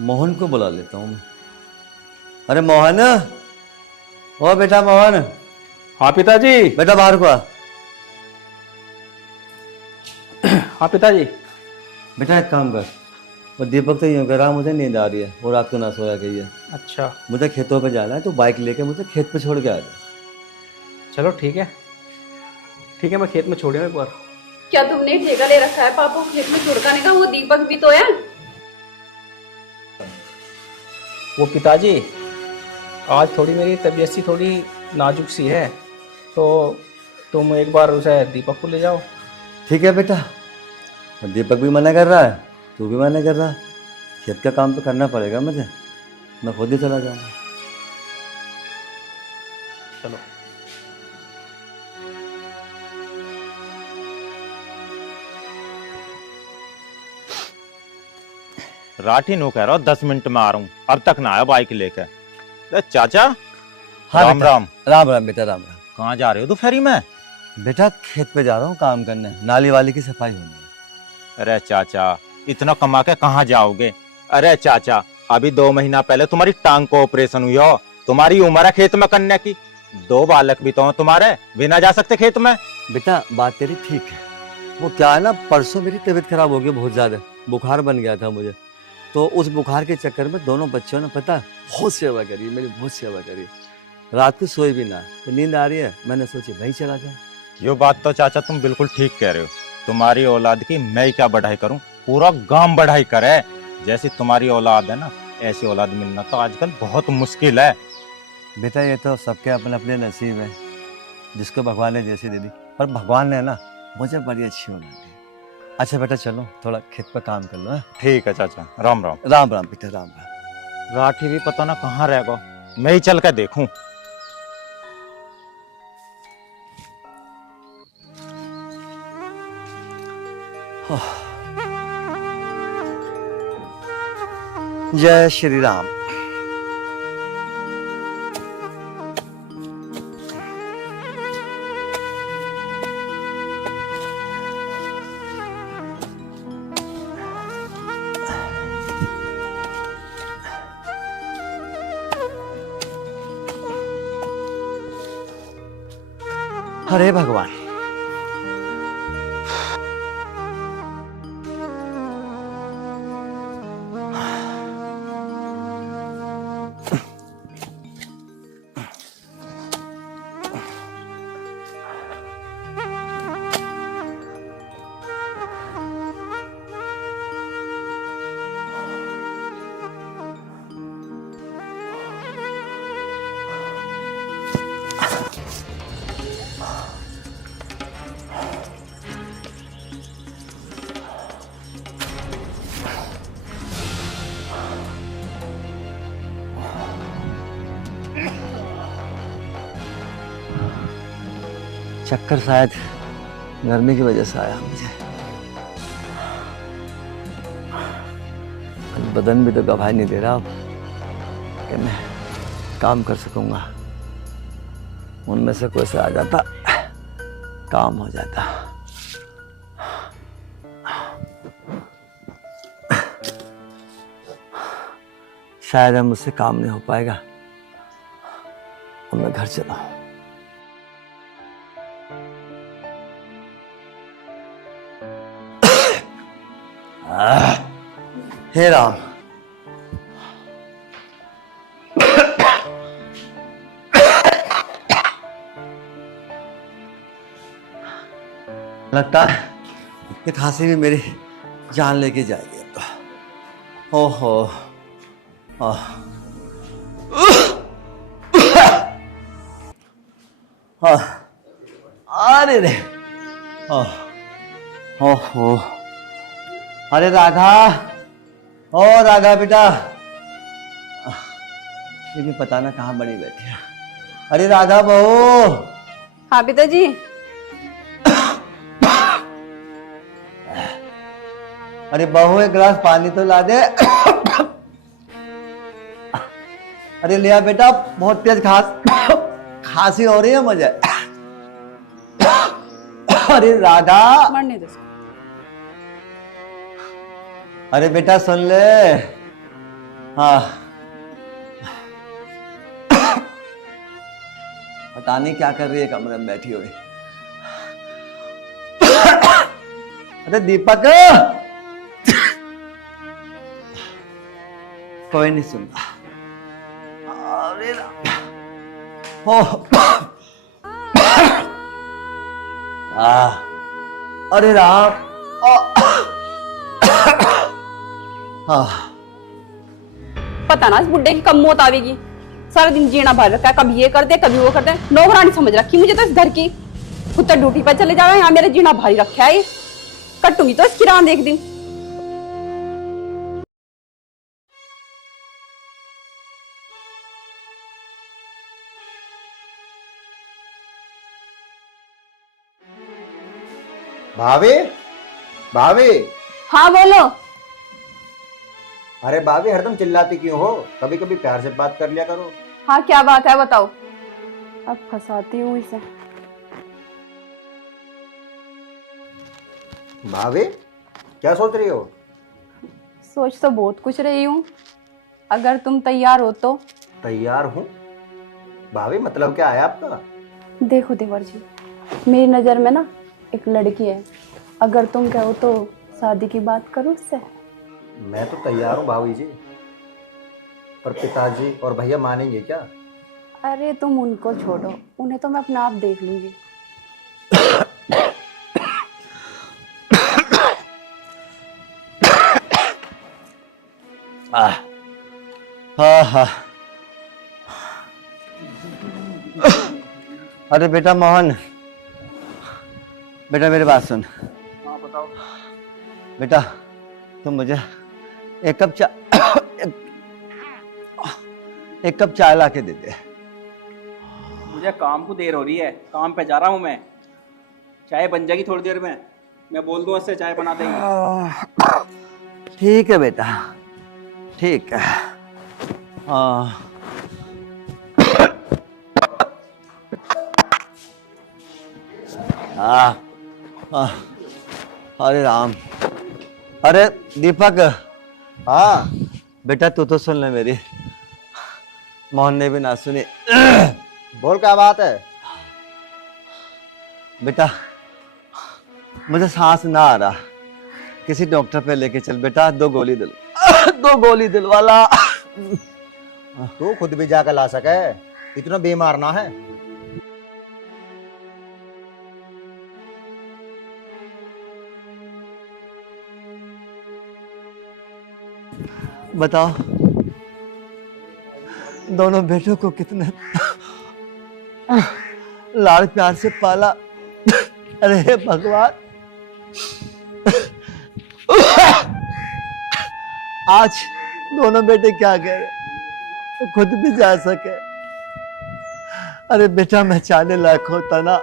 मोहन को बुला लेता हूं मैं। अरे मोहन, ओ बेटा मोहन। हाँ पिताजी। बेटा बाहर को आ। हाँ पिताजी। बेटा एक काम कर, और दीपक तो यूं कह रहा मुझे नींद आ रही है, वो रात को ना सोया गई है। अच्छा मुझे खेतों पे जाना है, तो बाइक लेके मुझे खेत पे छोड़ के आ जा। चलो ठीक है, ठीक है, मैं खेत में छोड़िए एक बार। क्या तुमने ठेका ले रखा है पापा को खेत में छुड़काने का? वो दीपक भी तो है। वो पिताजी आज थोड़ी मेरी तबीयत सी थोड़ी नाजुक सी है, तो तुम एक बार उसे दीपक को ले जाओ। ठीक है बेटा, और दीपक भी मना कर रहा है, तू भी मना कर रहा है, खेत का काम तो करना पड़ेगा मुझे, मैं खुद ही चला जाऊंगा। चलो। राठी नो कह रहा हूँ 10 मिनट में आ रहा हूँ, अब तक ना आया बाइक लेकर। अरे चाचा, हाँ राम बेटा। राम। राम राम बेटा, राम राम। कहाँ जा रहे हो दोपहरी में? बेटा खेत पे जा रहा हूँ काम करने, नाली वाली की सफाई होनी है। अरे चाचा, इतना कमा के कहाँ जाओगे? अरे चाचा, अभी 2 महीना पहले तुम्हारी टांग को ऑपरेशन हुई हो, तुम्हारी उम्र है खेत में करने की। 2 बालक भी तो हैं तुम्हारे, बिना जा सकते खेत में। बेटा बात तेरी ठीक है, वो क्या है ना, परसों मेरी तबीयत खराब हो गई बहुत ज्यादा, बुखार बन गया था मुझे। तो उस बुखार के चक्कर में दोनों बच्चों ने पता है, बहुत सेवा करी, मेरी बहुत सेवा करी। रात को सोए भी ना, तो नींद आ रही है, मैंने सोची वहीं चला जाऊं। ये बात तो चाचा तुम बिल्कुल ठीक कह रहे हो। तुम्हारी औलाद की मैं क्या बढ़ाई करूं, पूरा गांव बढ़ाई करे। जैसी तुम्हारी औलाद है ना, ऐसी औलाद मिलना तो आजकल बहुत मुश्किल है। बेटा ये तो सबके अपने अपने नसीब है, जिसको भगवान ने जैसी दे दी, पर भगवान ने ना मुझे बड़ी अच्छी औलाद दी। अच्छा बेटा चलो थोड़ा खेत पर काम कर लो। ठीक है चाचा, राम राम। राम राम बेटा, राम राम। राठी भी पता ना कहाँ रह गो, मैं ही चल के देखूं। जय श्री राम। हरे भगवान। चक्कर शायद गर्मी की वजह से आया मुझे। बदन भी तो गवाही नहीं दे रहा अब कि मैं काम कर सकूंगा। उनमें से कोई से आ जाता, काम हो जाता। शायद अब मुझसे काम नहीं हो पाएगा और मैं घर चला हूं। हे राम। लगता है कि खांसी भी मेरी जान लेके जाएगी अब तो। ओहो। अरे रे। ओहो। अरे राधा, ओ राधा बेटा, ये भी पता ना कहाँ बड़ी बैठी है। अरे राधा बहू। हाँ पिताजी। अरे बहू एक गिलास पानी तो ला दे। अरे लिया बेटा, बहुत तेज खांसी हो रही है मुझे। अरे राधा। मरने दो। अरे बेटा सुन ले। हाँ पता नहीं क्या कर रही है कमरे में बैठी हुई। अरे दीपक। कोई नहीं सुनता। अरे अरे राम। पता ना इस बुड्ढे की कब मौत आवेगी। सारा दिन जीना भर रखा है, कभी ये कर दे कभी वो कर दे। नौकरानी समझ रखी मुझे तो इस घर की। खुद तो ड्यूटी पर चले जावे, यहाँ मेरा जीना भारी रखा है। कटूंगी तो इसकी राह देख दी। भाभी, भाभी। हाँ बोलो। अरे भाभी हरदम चिल्लाती क्यों हो? कभी कभी प्यार से बात कर लिया करो। हाँ क्या बात है बताओ। अब फंसाती हूँ इसे। भाभी क्या सोच रही हो? सोच तो बहुत कुछ रही हूँ, अगर तुम तैयार हो तो। तैयार हूँ? भाभी मतलब क्या है आपका? देखो देवर जी, मेरी नज़र में ना एक लड़की है, अगर तुम कहो तो शादी की बात करो उससे। मैं तो तैयार हूँ भाभी जी, पर पिताजी और भैया मानेंगे क्या? अरे तुम उनको छोड़ो, उन्हें तो मैं अपना आप देख लूंगी। हाँ हाँ। अरे बेटा मोहन, बेटा मेरी बात सुन। हाँ बताओ। बेटा तुम मुझे एक कप चाय एक कप चाय ला के दे दे। मुझे काम को देर हो रही है, काम पे जा रहा हूँ मैं। चाय बन जाएगी थोड़ी देर में, मैं बोल दूँ उससे चाय बना देंगे। ठीक है बेटा, ठीक है। हाँ अरे राम, अरे दीपक। हाँ बेटा तू तो सुन ले मेरी, मोहन ने भी ना सुनी। बोल क्या बात है? बेटा मुझे सांस ना आ रहा, किसी डॉक्टर पे लेके चल बेटा, 2 गोली दिल 2 गोली दिलवाला। तू खुद भी जाकर ला सके, इतना बीमार ना है। बताओ दोनों बेटों को कितने लाड़ प्यार से पाला। अरे हे भगवान, आज दोनों बेटे क्या कह रहे, तो खुद भी जा सके। अरे बेटा मैं चाहने लायक होता ना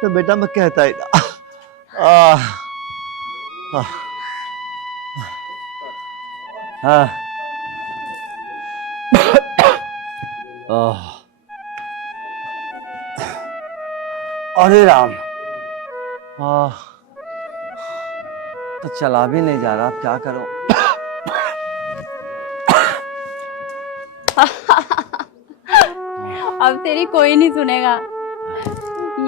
तो बेटा मैं कहता ही ना। हाँ अरे राम, तो चला भी नहीं जा रहा, अब क्या करूं। अब तेरी कोई नहीं सुनेगा,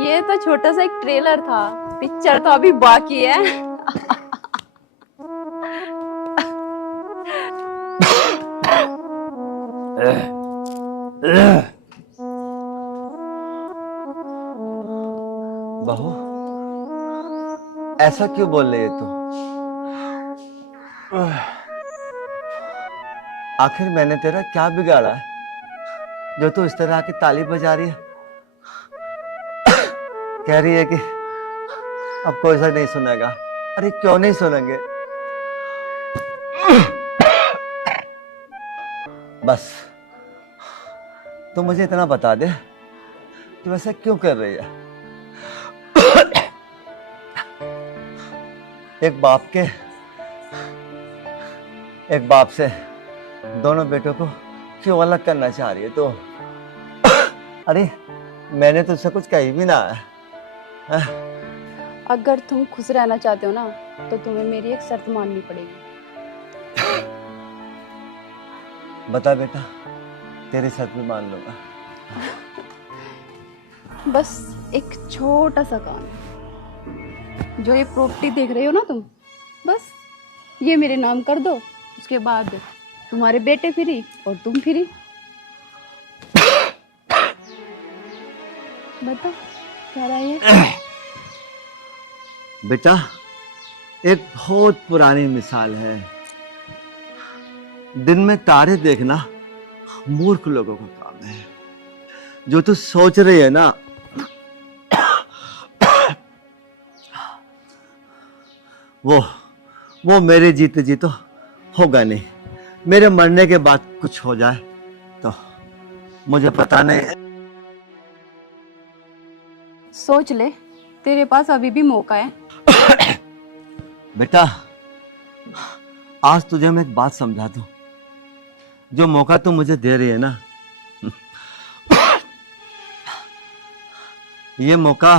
ये तो छोटा सा एक ट्रेलर था, पिक्चर तो अभी बाकी है। बहू ऐसा क्यों बोल रही है तू? आखिर मैंने तेरा क्या बिगाड़ा है जो तू इस तरह की ताली बजा रही है? कह रही है कि अब कोई सा नहीं सुनेगा। अरे क्यों नहीं सुनेंगे? बस तू मुझे इतना बता दे तू ऐसा क्यों कर रही है? एक बाप से दोनों बेटों को क्यों अलग करना चाह रही है तो? अरे मैंने तुझसे कुछ कही भी ना है। अगर तुम खुश रहना चाहते हो ना तो तुम्हें मेरी एक शर्त माननी पड़ेगी। बता बेटा, तेरी शर्त भी मान लूंगा। बस एक छोटा सा काम है, जो ये प्रॉपर्टी देख रहे हो ना तुम, बस ये मेरे नाम कर दो, उसके बाद तुम्हारे बेटे फ्री और तुम फ्री। बताओ क्या राय है? बेटा एक बहुत पुरानी मिसाल है, दिन में तारे देखना मूर्ख लोगों का काम है। जो तू सोच रही है ना वो मेरे जीते जी तो होगा नहीं। मेरे मरने के बाद कुछ हो जाए तो मुझे पता नहीं। सोच ले, तेरे पास अभी भी मौका है। बेटा आज तुझे मैं एक बात समझा दूं, जो मौका तुम मुझे दे रही है ना, ये मौका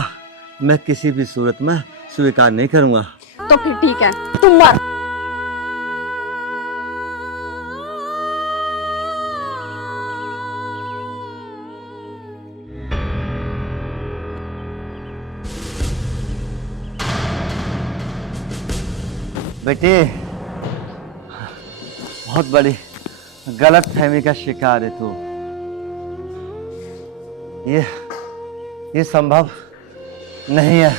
मैं किसी भी सूरत में स्वीकार नहीं करूंगा। तो फिर ठीक है, तुम मर। बेटे, बहुत बड़ी गलत फहमी का शिकार है तू। ये संभव नहीं है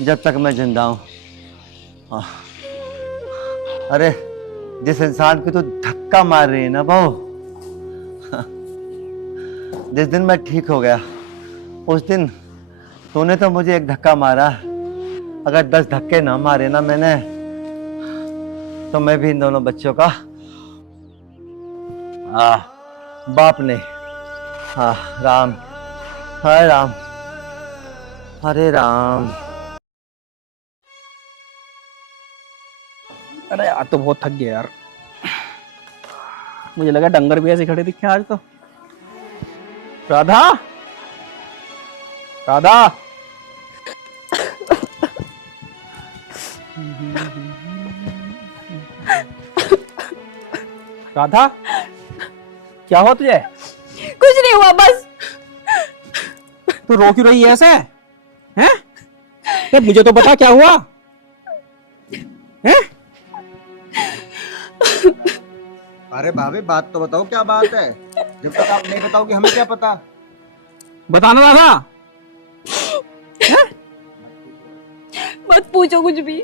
जब तक मैं जिंदा हूं। अरे जिस इंसान को तू धक्का मार रही है ना बहू, जिस दिन मैं ठीक हो गया उस दिन तूने तो मुझे एक धक्का मारा। अगर 10 धक्के ना मारे ना मैंने, तो मैं भी इन दोनों बच्चों का बाप नहीं। राम, हरे राम, हरे राम। अरे यार तो बहुत थक गया यार। मुझे लगा डंगर भी ऐसे खड़े दिखे आज तो। राधा, राधा। राधा, क्या हुआ तुझे? कुछ नहीं हुआ, बस। तू रो क्यों रही है ऐसे? हैं? ये मुझे तो बता क्या हुआ? हैं? अरे भाभी बात तो बताओ, क्या बात है? जब तक आप नहीं बताओगे हमें क्या पता? बताना राधा। मत पूछो कुछ भी।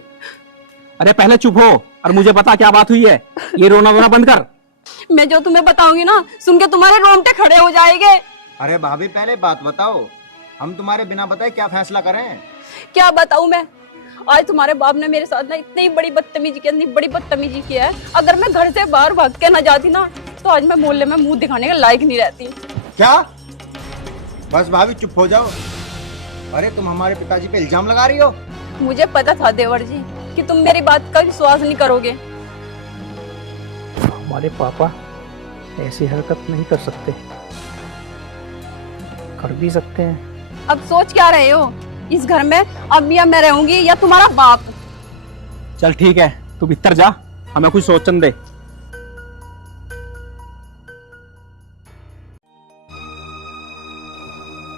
अरे पहले चुप हो और मुझे बता क्या बात हुई है। ये रोना वोना बंद कर। मैं जो तुम्हें बताऊंगी ना, सुन के तुम्हारे रोंगटे खड़े हो जाएंगे। अरे भाभी पहले बात बताओ, हम तुम्हारे बिना बताए क्या फैसला करें? क्या बताऊं मैं? आज तुम्हारे बाप ने मेरे साथ ना इतनी बड़ी बदतमीजी की, इतनी बड़ी बदतमीजी की है। अगर मैं घर से बाहर भाग के ना जाती ना, तो आज मैं मोहल्ले में मुंह दिखाने के लायक नहीं रहती। क्या? बस भाभी चुप हो जाओ। अरे तुम हमारे पिताजी पे इल्जाम लगा रही हो। मुझे पता था देवर जी कि तुम मेरी बात का विश्वास नहीं करोगे। हमारे पापा ऐसी हरकत नहीं कर सकते, कर भी सकते हैं। अब सोच क्या रहे हो? इस घर में अब या मैं रहूंगी या तुम्हारा बाप। चल ठीक है, तू भीतर जा, हमें कुछ सोचने दे।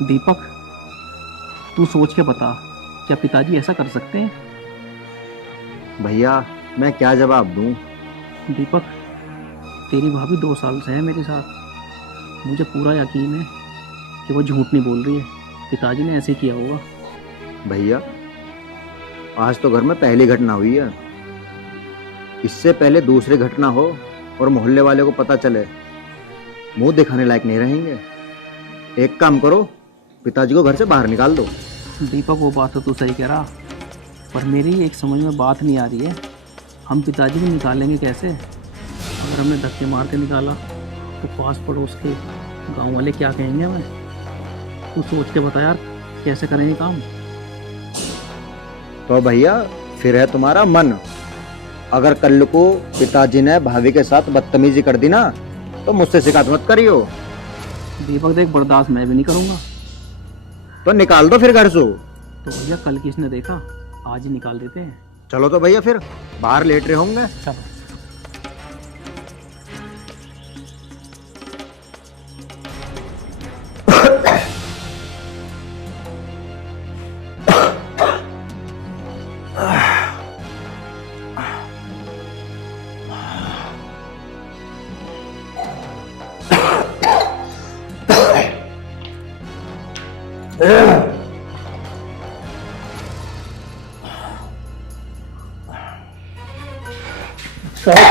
दीपक, तू सोच के बता, क्या पिताजी ऐसा कर सकते हैं? भैया मैं क्या जवाब दूं? दीपक, तेरी भाभी 2 साल से है मेरे साथ। मुझे पूरा यकीन है कि वो झूठ नहीं बोल रही है। पिताजी ने ऐसे किया होगा। भैया आज तो घर में पहली घटना हुई है, इससे पहले दूसरी घटना हो और मोहल्ले वाले को पता चले, मुंह दिखाने लायक नहीं रहेंगे। एक काम करो, पिताजी को घर से बाहर निकाल दो। दीपक वो बात तो तू सही कह रहा, पर मेरी एक समझ में बात नहीं आ रही है। हम पिताजी को निकालेंगे कैसे? अगर हमने धक्के मार के निकाला तो पास पड़ोस के गांव वाले क्या कहेंगे हमें? तू सोच के बता यार, कैसे करेंगे काम? तो भैया फिर है तुम्हारा मन। अगर कल को पिताजी ने भाभी के साथ बदतमीजी कर दी ना, तो मुझसे शिकायत मत करियो। दीपक देख, बर्दाश्त मैं भी नहीं करूंगा। तो निकाल दो फिर घर से। तो भैया कल किसने देखा, आज ही निकाल देते हैं। चलो तो भैया फिर बाहर लेट रहे होंगे। चलो।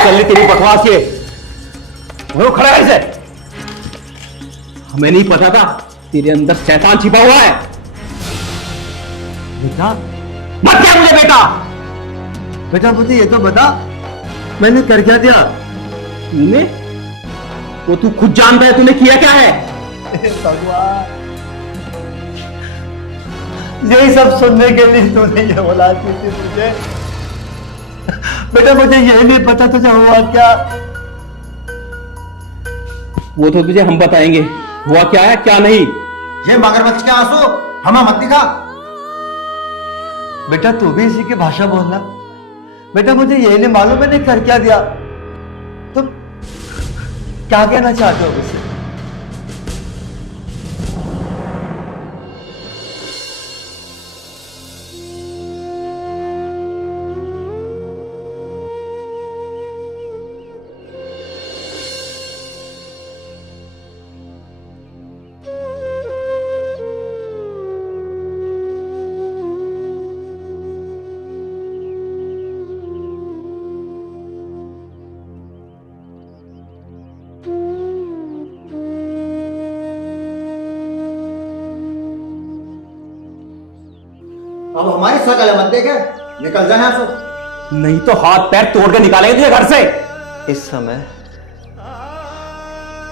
चल तेरी बकवास ये वो खड़ा है इसे। हमें नहीं पता था तेरे अंदर शैतान छिपा हुआ है। बेटा, मत क्या मुझे बेटा। बेटा मुझे ये तो बता, मैंने कर क्या दिया? तूने वो तू खुद जानता है तूने किया क्या है। भगवान, यही सब सुनने के लिए तूने ये औलाद दी थी मुझे। बेटा मुझे यही नहीं पता तुझे हुआ क्या। वो तो तुझे हम बताएंगे हुआ क्या है क्या नहीं। ये मगरमच्छ के आंसू हमें मत दिखा। बेटा तू भी इसी की भाषा बोलना। बेटा मुझे यही नहीं मालूम मैंने कर क्या दिया। तुम क्या कहना चाहते हो मुझसे? अब हमारी शकल मत देखे, निकल जाए यहाँ से। नहीं तो हाथ पैर तोड़ के निकालेंगे तुझे घर से। इस समय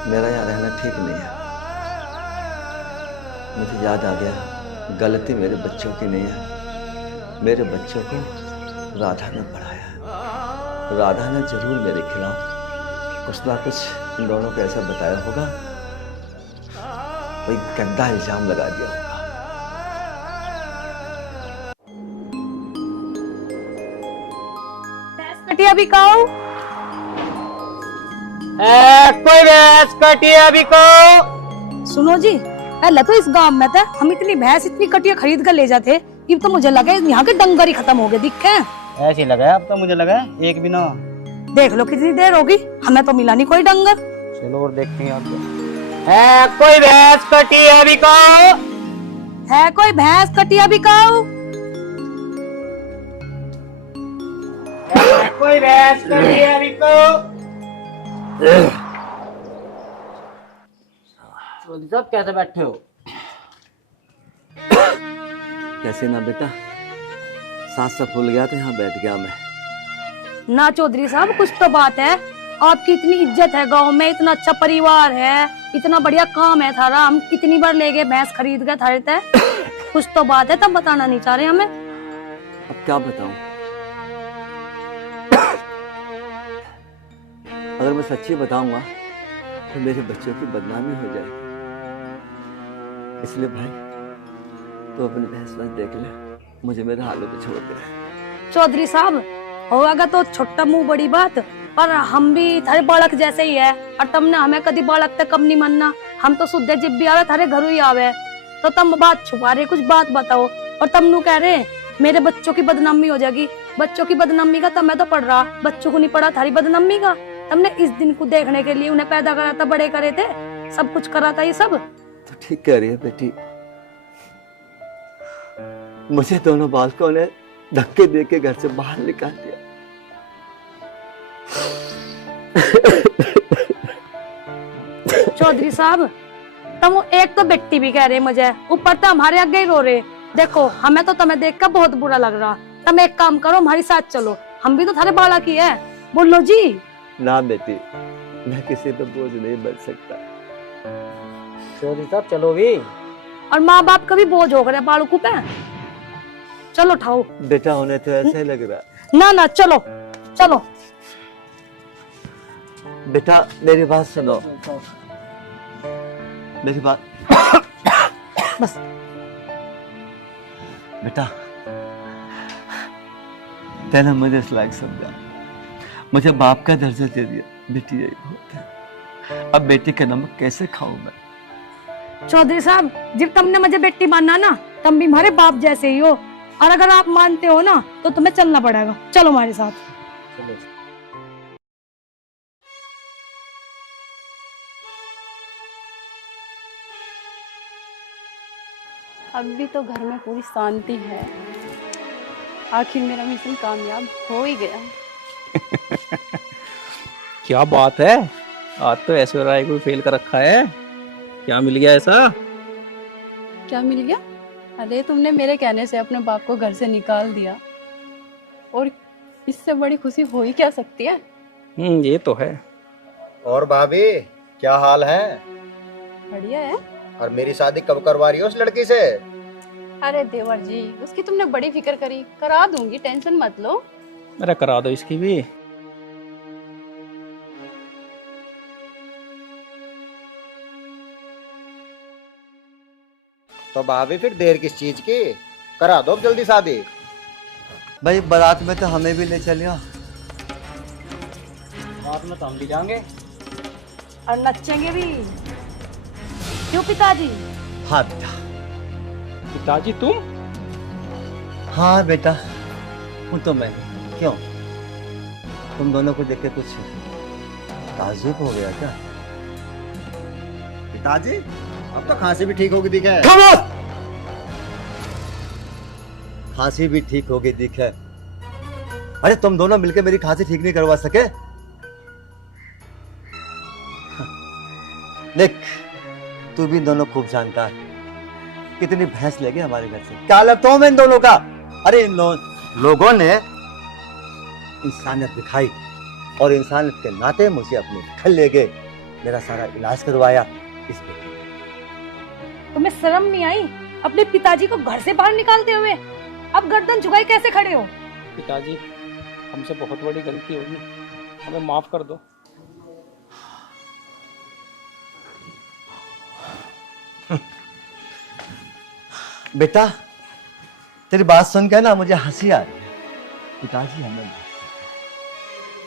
मेरा यहाँ रहना ठीक नहीं है। मुझे याद आ गया गलती मेरे बच्चों की नहीं है। मेरे बच्चों को राधा ने पढ़ाया। राधा ने जरूर मेरे खिलाफ कुछ ना कुछ इन दोनों को ऐसा बताया होगा, कोई गंदा इल्जाम लगा दिया होगा। कटिया बिकाओ। कोई भैंस कटिया बिकाओ। सुनो जी, पहले तो इस गांव में था हम इतनी भैंस इतनी कटिया खरीद कर ले जाते, अब तो मुझे लगा यहाँ के डंगर ही खत्म हो गए दिखे। ऐसे लगा अब तो मुझे लगा एक भी ना। देख लो कितनी देर होगी, हमें तो मिला नहीं कोई डंगर। चलो और देखते हैं आपको। कोई भैंस कटिया बिकाओ। है कोई भैंस कटिया बिकाओ। कोई भैंस कटिया बिकाओ। सब कैसे बैठे हो? कैसे ना बेटा, सांस सा फूल गया तो यहाँ बैठ गया मैं। ना चौधरी साहब कुछ तो बात है, आपकी इतनी इज्जत है गांव में, इतना अच्छा परिवार है, इतना बढ़िया काम है थारा, हम कितनी बार ले गए भैंस खरीद गए थारे तय। कुछ तो बात है, तब बताना नहीं चाह रहे हमें। अब क्या बताऊं? अगर मैं सच्ची बताऊंगा तो मेरे बच्चों की बदनामी हो जाएगी। इसलिए भाई तो अपनी भैंस देख ले, मुझे मेरे हालों पे छोड़ दे। चौधरी साहब होगा तो छोटा मुंह बड़ी बात, पर हम भी थारे बालक जैसे ही है, और तुमने हमें कभी बालक तक कम नहीं मानना। हम तो शुद्ध जब भी आवे थारे घर ही आवे, तो तुम बात छुपा रहे, कुछ बात बताओ। और तुम नु कह रहे मेरे बच्चों की बदनामी हो जाएगी। बच्चों की बदनामी का मैं तो पढ़ रहा, बच्चों को नहीं पढ़ा, थारी बदनामी का। तुमने इस दिन को देखने के लिए उन्हें पैदा करा था, बड़े करे थे, सब कुछ करा था ये सब। तो ठीक कह रही है बेटी, मुझे दोनों बालकों ने धक्के दे के घर से बाहर निकाल दिया। चौधरी साहब तुम एक तो बेटी भी कह रहे मुझे, ऊपर तो हमारे आगे ही रो रहे। देखो हमें तो तुम्हें देख कर बहुत बुरा लग रहा। तुम एक काम करो, हमारे साथ चलो, हम भी तो थारे बाला की है। बोलो जी। ना बेटी, मैं किसी पे बोझ नहीं बन सकता। चौधरी साहब चलो भी। और माँ बाप का भी बोझ हो गया बालकू पे। चलो उठाओ। बेटा होने तो ऐसा ही लग रहा। ना ना चलो चलो। बेटा मेरी बात सुनो, मेरी बात बस। बेटा तेने मुझे इस लायक समझा, मुझे बाप का दर्जा दे दिया। बेटी यही बहुत है, अब बेटी का नमक कैसे खाऊं मैं? चौधरी साहब जब तुमने मुझे बेटी माना ना, तुम भी हमारे बाप जैसे ही हो, और अगर आप मानते हो ना तो तुम्हें चलना पड़ेगा। चलो हमारे साथ। अभी तो घर में पूरी शांति है। आखिर मेरा मिशन कामयाब हो ही गया। क्या बात है, आज तो ऐश्वर्या राय को फेल कर रखा है। क्या मिल गया ऐसा? क्या मिल गया? अरे तुमने मेरे कहने से अपने बाप को घर से निकाल दिया, और इससे बड़ी खुशी हो ही क्या सकती है। ये तो है। और भाभी क्या हाल है? बढ़िया है। और मेरी शादी कब करवा रही हो उस लड़की से? अरे देवर जी, उसकी तुमने बड़ी फिक्र करी, करा दूंगी, टेंशन मत लो। अरे करा दो इसकी भी। तो भाभी फिर देर किस चीज की, करा दो जल्दी शादी। भाई बारात में तो हमें भी ले चलियो। बात में तो हम भी जाएंगे। और नचेंगे भी। क्यों पिताजी? हाँ बेटा। पिताजी तुम? हाँ बेटा, हूँ तो मैं। क्यों, तुम दोनों को देख के कुछ ताज्जुब हो गया क्या? पिताजी अब तो खांसी भी ठीक होगी दिखा है। खामोश! खांसी भी ठीक होगी दिख है। अरे तुम दोनों मिलकर मेरी खांसी ठीक नहीं करवा सके? देख, तू भी दोनों खूब जानता है कितनी भैंस ले गए हमारे घर से। क्या लगता हूं मैं इन दोनों का? अरे इन लोगों ने इंसानियत दिखाई और इंसानियत के नाते मुझे अपने घर ले गए, मेरा सारा इलाज करवाया। इस बेटे तुम्हें शर्म नहीं आई अपने पिताजी को घर से बाहर निकालते हुए? अब गर्दन झुकाई कैसे खड़े हो? पिताजी हमसे बहुत बड़ी गलती होगी, हमें माफ कर दो। बेटा तेरी बात सुन के ना मुझे हंसी आ रही है। पिताजी हमें,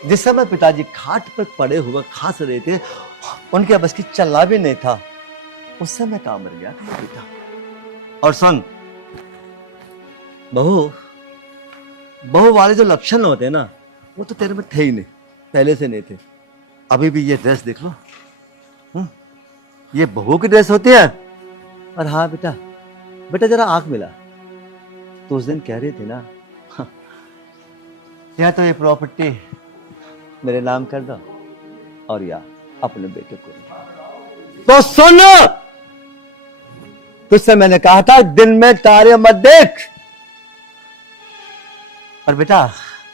जिस समय पिताजी खाट पर पड़े हुए खास रहे थे, उनके बस की चलना भी नहीं था, उस समय काम मर गया था बेटा। और सुन, बहू वाले जो लक्षण होते हैं ना, वो तो तेरे में थे ही नहीं, पहले से नहीं थे। अभी भी ये ड्रेस देख लो, ये बहू की ड्रेस होती है। और हाँ बेटा, बेटा जरा आंख मिला। तो उस दिन कह रही थी ना, या तो ये प्रॉपर्टी मेरे नाम कर दो और या अपने बेटे को। तो सुन, तुझसे मैंने कहा था दिन में तारे मत देख। और बेटा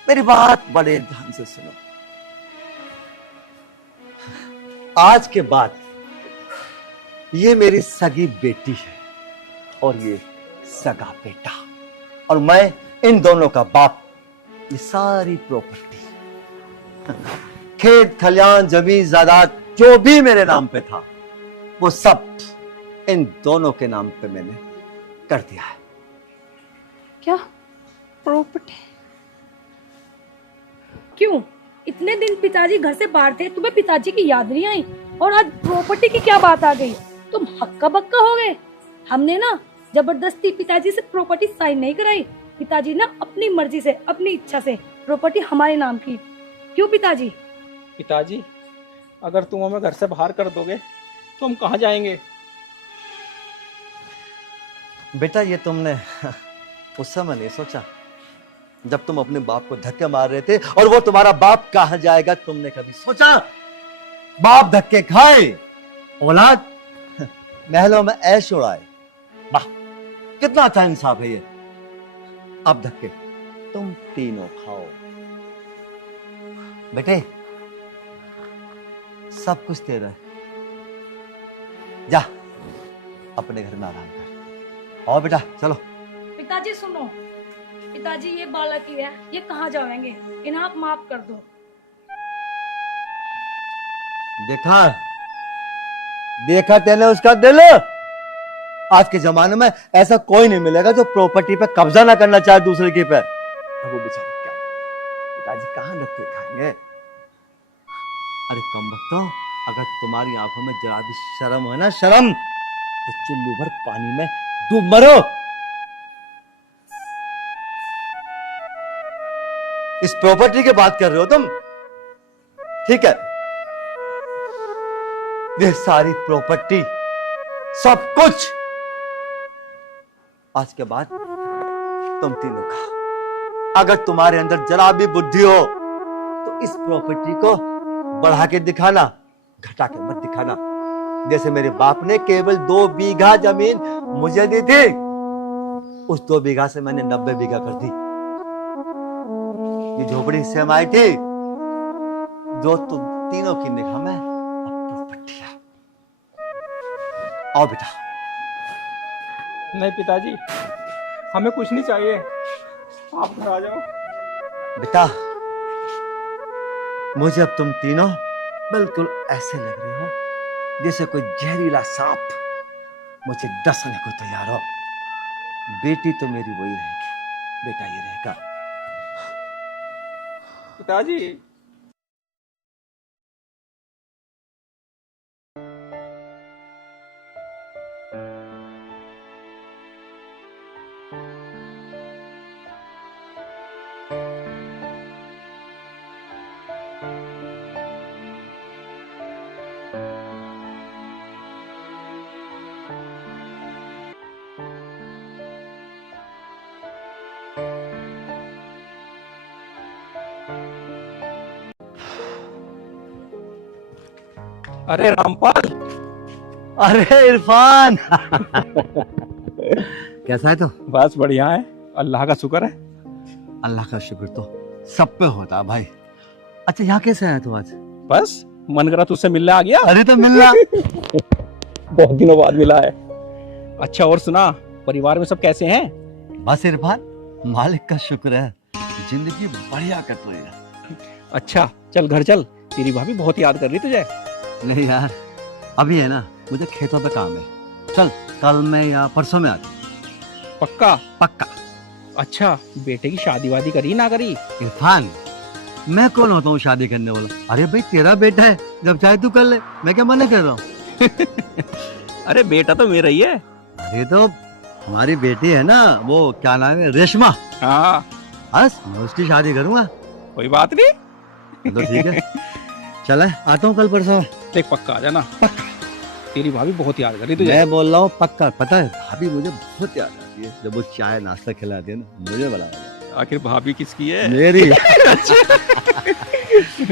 मेरी बात बड़े ध्यान से सुनो। आज के बाद ये मेरी सगी बेटी है और ये सगा बेटा, और मैं इन दोनों का बाप। ये सारी प्रॉपर्टी, खेत खलियान जमीन जायदाद जो भी मेरे नाम पे था, वो सब इन दोनों के नाम पे मैंने कर दिया है। क्या प्रॉपर्टी? क्यों इतने दिन पिताजी घर से बाहर थे, तुम्हें पिताजी की याद नहीं आई? और आज प्रॉपर्टी की क्या बात आ गई? तुम हक्का बक्का हो गए। हमने ना जबरदस्ती पिताजी से प्रॉपर्टी साइन नहीं कराई। पिताजी ना अपनी मर्जी से, अपनी इच्छा से प्रॉपर्टी हमारे नाम की। क्यों पिताजी? पिताजी अगर तुम हमें घर से बाहर कर दोगे तो हम कहाँ जाएंगे? बेटा ये तुमने उस समय नहीं सोचा जब तुम अपने बाप को धक्के मार रहे थे, और वो तुम्हारा बाप कहाँ जाएगा तुमने कभी सोचा? बाप धक्के खाए, औलाद महलों में ऐश उड़ाए। वाह कितना अच्छा इंसाफ है ये। अब धक्के तुम तीनों खाओ। बेटे सब कुछ तेरा है, जा अपने घर में आराम कर। आओ बेटा चलो। पिताजी सुनो, पिताजी ये बालक ही है, ये कहाँ जाएंगे? इन्हें आप माफ कर दो। देखा तेने उसका दिल। आज के जमाने में ऐसा कोई नहीं मिलेगा जो प्रॉपर्टी पे कब्जा ना करना चाहे दूसरे के पे। अब वो बेचारे क्या, पिताजी कहाँ धक्के खाएंगे? अरे कम बख्तो, अगर तुम्हारी आंखों में जरा भी शर्म हो ना, शर्म, तो चुल्लू भर पानी में डूब मरो। इस प्रॉपर्टी की बात कर रहे हो तुम, ठीक है? ये सारी प्रॉपर्टी, सब कुछ आज के बाद तुम तीनों का। अगर तुम्हारे अंदर जरा भी बुद्धि हो तो इस प्रॉपर्टी को बढ़ा के दिखाना, घटा के मत दिखाना। जैसे मेरे बाप ने केवल 2 बीघा जमीन मुझे दी थी, उस 2 बीघा से मैंने 90 बीघा कर दी। ये झोपड़ी से हम आई थी जो तुम तीनों की निगाह में अब प्रॉपर्टी है। आओ बेटा। नहीं पिताजी हमें कुछ नहीं चाहिए, आप घर आ जाओ। बेटा मुझे अब तुम तीनों बिल्कुल ऐसे लग रहे हो जैसे कोई जहरीला सांप मुझे डसने को तैयार हो। बेटी तो मेरी वही रहेगी, बेटा ये रहेगा। पिताजी अरे रामपाल, अरे इरफान कैसा है तो? बस बढ़िया है, अल्लाह का शुक्र है। अल्लाह का शुक्र तो सब पे होता भाई। अच्छा यहाँ कैसे आया तू आज? बस मन करा तुझसे मिलने आ गया। अरे तो मिलना। बहुत दिनों बाद मिला है। अच्छा और सुना, परिवार में सब कैसे हैं? बस इरफान, मालिक का शुक्र है, जिंदगी बढ़िया कट रही है। अच्छा चल घर चल, तेरी भाभी बहुत याद कर रही तुझे। नहीं यार, अभी है ना, मुझे खेतों पे काम है। चल कल में या परसों में आता। पक्का? पक्का। अच्छा बेटे की शादी वादी करी ना करी? इरफान, मैं कौन होता हूँ शादी करने वाला? अरे भाई तेरा बेटा है, जब चाहे तू कर ले, मैं क्या मना कर रहा हूँ? अरे बेटा तो मेरा ही है। अरे तो हमारी बेटी है ना, वो क्या नाम है, रेशमा। हाँ बस मैं उसकी शादी करूंगा। कोई बात नहीं। तो ठीक है, चले आता हूँ कल परसों। देख पक्का आ जाना। तेरी भाभी बहुत याद कर रही तुझे। मैं बोल रहा हूँ पक्का। पता है भाभी मुझे बहुत याद आती है, जब वो चाय नाश्ता खिलाती है ना, मुझे बड़ा मजा आता है। आखिर भाभी किसकी है? मेरी।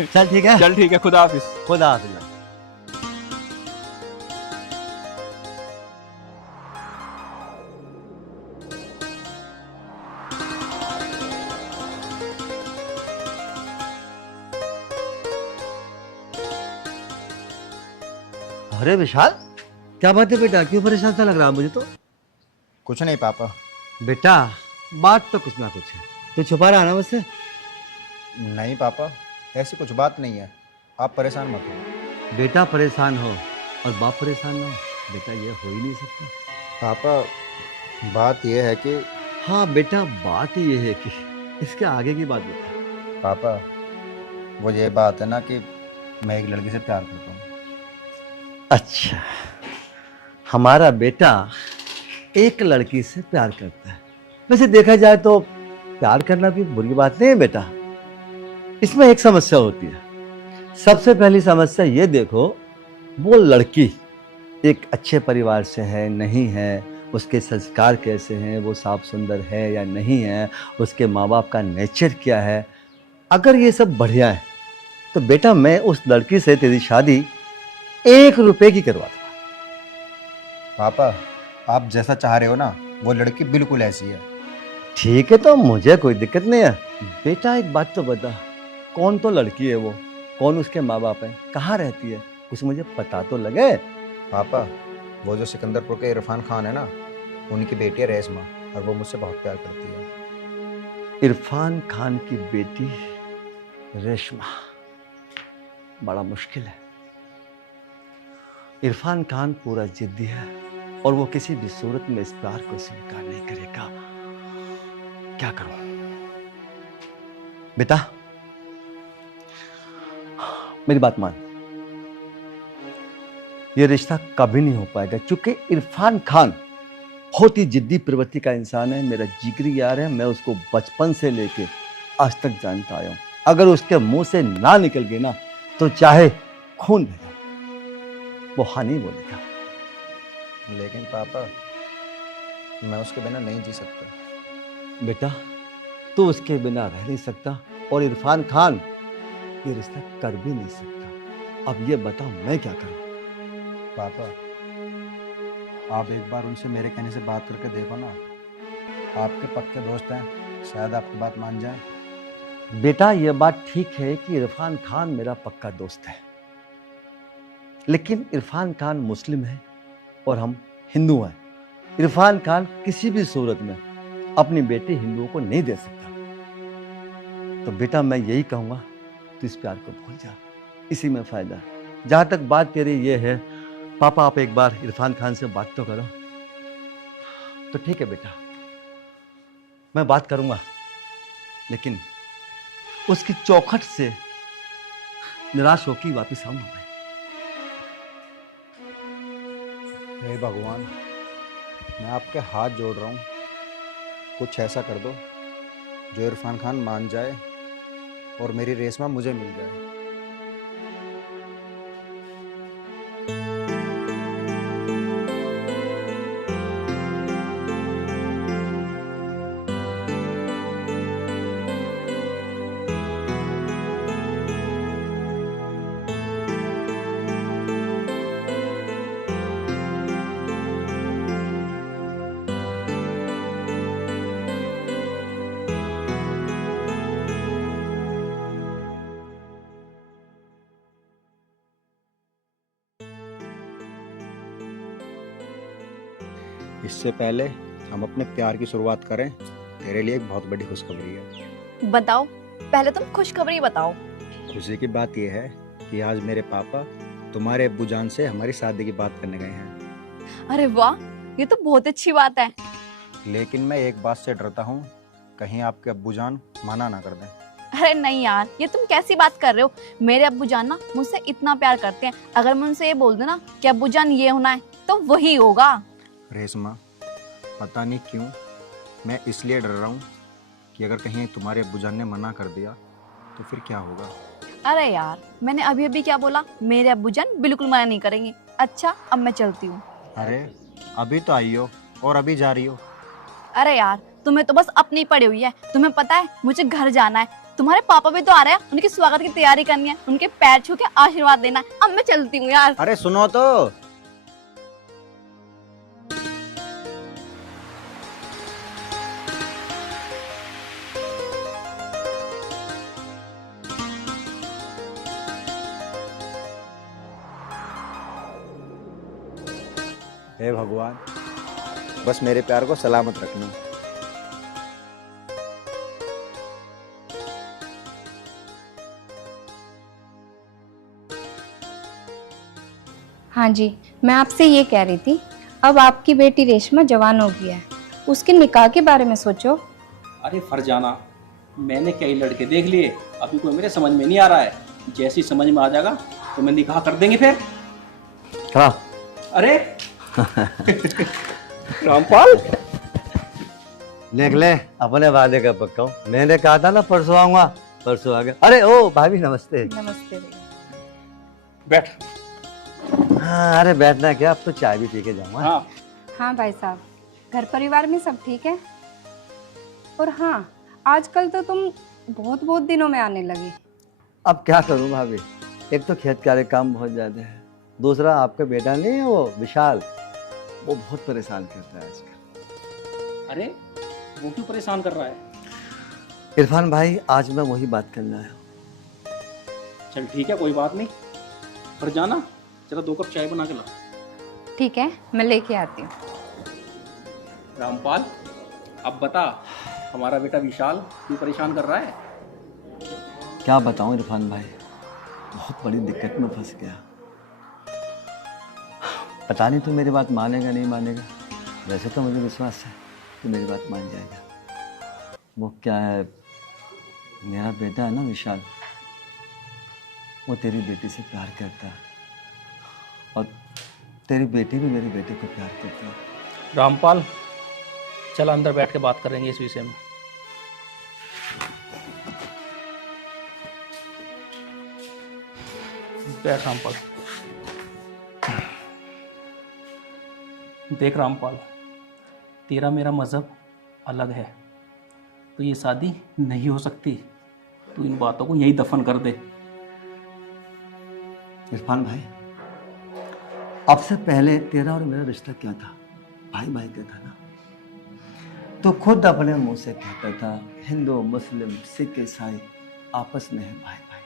चल ठीक है। चल ठीक है, खुदा हाफिज। खुदा हाफिज। अरे विशाल, क्या बात है बेटा, क्यों परेशान सा लग रहा है मुझे तो? कुछ नहीं पापा। बेटा बात तो कुछ ना कुछ है, तो छुपा रहा ना मुझसे? नहीं पापा, ऐसी कुछ बात नहीं है, आप परेशान मत हो। बेटा परेशान हो और बाप परेशान ना हो, बेटा ये हो ही नहीं सकता। पापा बात यह है कि हाँ बेटा, बात ये है कि इसके आगे की बात बता। पापा वो ये बात है ना कि मैं एक लड़की से प्यार करता हूँ। अच्छा, हमारा बेटा एक लड़की से प्यार करता है। वैसे देखा जाए तो प्यार करना भी बुरी बात नहीं है बेटा, इसमें एक समस्या होती है। सबसे पहली समस्या ये देखो, वो लड़की एक अच्छे परिवार से है नहीं है, उसके संस्कार कैसे हैं, वो साफ सुंदर है या नहीं है, उसके माँ बाप का नेचर क्या है। अगर ये सब बढ़िया है तो बेटा मैं उस लड़की से तेरी शादी 1 रुपए की करवा दूंगा। पापा आप जैसा चाह रहे हो ना, वो लड़की बिल्कुल ऐसी है। ठीक है, तो मुझे कोई दिक्कत नहीं है। बेटा एक बात तो बता, कौन तो लड़की है वो, कौन उसके माँ बाप है, कहाँ रहती है, कुछ मुझे पता तो लगे। पापा वो जो सिकंदरपुर के इरफान खान है ना, उनकी बेटी है रेशमा, और वो मुझसे बहुत प्यार करती है। इरफान खान की बेटी रेशमा, बड़ा मुश्किल है। इरफान खान पूरा जिद्दी है और वो किसी भी सूरत में इस प्यार को स्वीकार नहीं करेगा। क्या करूं बेटा? मेरी बात मान, ये रिश्ता कभी नहीं हो पाएगा, क्योंकि इरफान खान बहुत ही जिद्दी प्रवृत्ति का इंसान है, मेरा जिगरी यार है। मैं उसको बचपन से लेके आज तक जानता आया हूं। अगर उसके मुंह से ना निकल गई ना, तो चाहे खून बहे वो हाँ नहीं बोलेगा। लेकिन पापा मैं उसके बिना नहीं जी सकता। बेटा तू उसके बिना रह नहीं सकता, और इरफान खान ये रिश्ता कर भी नहीं सकता। अब ये बता मैं क्या करूं? पापा आप एक बार उनसे मेरे कहने से बात करके देखो ना, आपके पक्के दोस्त हैं, शायद आपकी बात मान जाए। बेटा ये बात ठीक है कि इरफान खान मेरा पक्का दोस्त है, लेकिन इरफान खान मुस्लिम है और हम हिंदू हैं। इरफान खान किसी भी सूरत में अपनी बेटी हिंदुओं को नहीं दे सकता। तो बेटा मैं यही कहूँगा, तू इस प्यार को भूल जा, इसी में फायदा है। जहाँ तक बात तेरी ये है, पापा आप एक बार इरफान खान से बात तो करो। तो ठीक है बेटा, मैं बात करूंगा, लेकिन उसकी चौखट से निराश होकर वापिस आऊंगा मैं। हे भगवान, मैं आपके हाथ जोड़ रहा हूँ, कुछ ऐसा कर दो जो इरफान खान मान जाए और मेरी रेशमा मुझे मिल जाए। इससे पहले हम अपने प्यार की शुरुआत करें, तेरे लिए एक बहुत बड़ी खुशखबरी है। बताओ, पहले तुम खुशखबरी बताओ। खुशी की बात यह है कि आज मेरे पापा तुम्हारे अब्बू जान से हमारी शादी की बात करने गए हैं। अरे वाह, ये तो बहुत अच्छी बात है। लेकिन मैं एक बात से डरता हूँ, कहीं आपके अब्बू जान मना ना कर दें। अरे नहीं यार, ये तुम कैसी बात कर रहे हो? मेरे अब्बू जान ना मुझसे इतना प्यार करते हैं, अगर मैं उनसे ये बोल दूं ना कि अब्बू जान ये होना है तो वही होगा। रेशमा, पता नहीं क्यों मैं इसलिए डर रहा हूँ कि अगर कहीं तुम्हारे अब्बू जान ने मना कर दिया तो फिर क्या होगा। अरे यार, मैंने अभी अभी क्या बोला? मेरे अब्बू जान बिल्कुल मना नहीं करेंगे। अच्छा, अब मैं चलती हूँ। अरे अभी तो आई हो और अभी जा रही हो। अरे यार, तुम्हें तो बस अपनी पड़ी हुई है। तुम्हें पता है मुझे घर जाना है, तुम्हारे पापा भी तो आ रहे हैं, उनके स्वागत की तैयारी करनी है, उनके पैर छू के आशीर्वाद देना है। अब मैं चलती हूँ यार। अरे सुनो तो। हे भगवान, बस मेरे प्यार को सलामत रखना। हाँ जी, मैं आपसे ये कह रही थी, अब आपकी बेटी रेशमा जवान हो गई है, उसके निकाह के बारे में सोचो। अरे फरजाना, मैंने कई लड़के देख लिए, अभी कोई मेरे समझ में नहीं आ रहा है। जैसी समझ में आ जाएगा तो मैं निकाह कर देंगे फिर। हाँ। अरे रामपाल, देख ले, अपने वादे का पक्का हूँ। मैंने कहा था ना परसों आऊंगा, परसों आ गया। अरे ओ भाभी, नमस्ते। नमस्ते भैया। बैठ। हाँ, अरे बैठना क्या, अब तो चाय भी पी के जाऊंगा। हाँ हाँ भाई साहब, घर परिवार में सब ठीक है? और हाँ, आजकल तो तुम बहुत बहुत दिनों में आने लगे। अब क्या करूं भाभी, एक तो खेत कार्य काम बहुत ज्यादा है, दूसरा आपका बेटा नहीं है वो विशाल, वो बहुत परेशान करता है आजकल। अरे वो क्यों परेशान कर रहा है? इरफान भाई, आज मैं वही बात करना है। चल ठीक है, कोई बात नहीं। फरजाना, चलो 2 कप चाय बना के ला। ठीक है, मैं लेके आती हूँ। रामपाल, अब बता, हमारा बेटा विशाल क्यों परेशान कर रहा है? क्या बताऊं इरफान भाई, बहुत बड़ी दिक्कत में फंस गया। पता नहीं तू मेरी बात मानेगा नहीं मानेगा, वैसे तो मुझे विश्वास है कि मेरी बात मान जाएगा। वो क्या है, मेरा बेटा है ना विशाल, वो तेरी बेटी से प्यार करता है और तेरी बेटी भी मेरी बेटी को प्यार करती है। रामपाल, चल अंदर बैठ के बात करेंगे इस विषय में। बैठ रामपाल। देख रामपाल, तेरा मेरा मजहब अलग है, तो ये शादी नहीं हो सकती। तू इन बातों को यहीं दफन कर दे। इरफान भाई, अब से पहले तेरा और मेरा रिश्ता क्या था? भाई भाई का था ना। तो खुद अपने मुंह से कहता था हिंदू मुस्लिम सिख ईसाई आपस में है भाई भाई।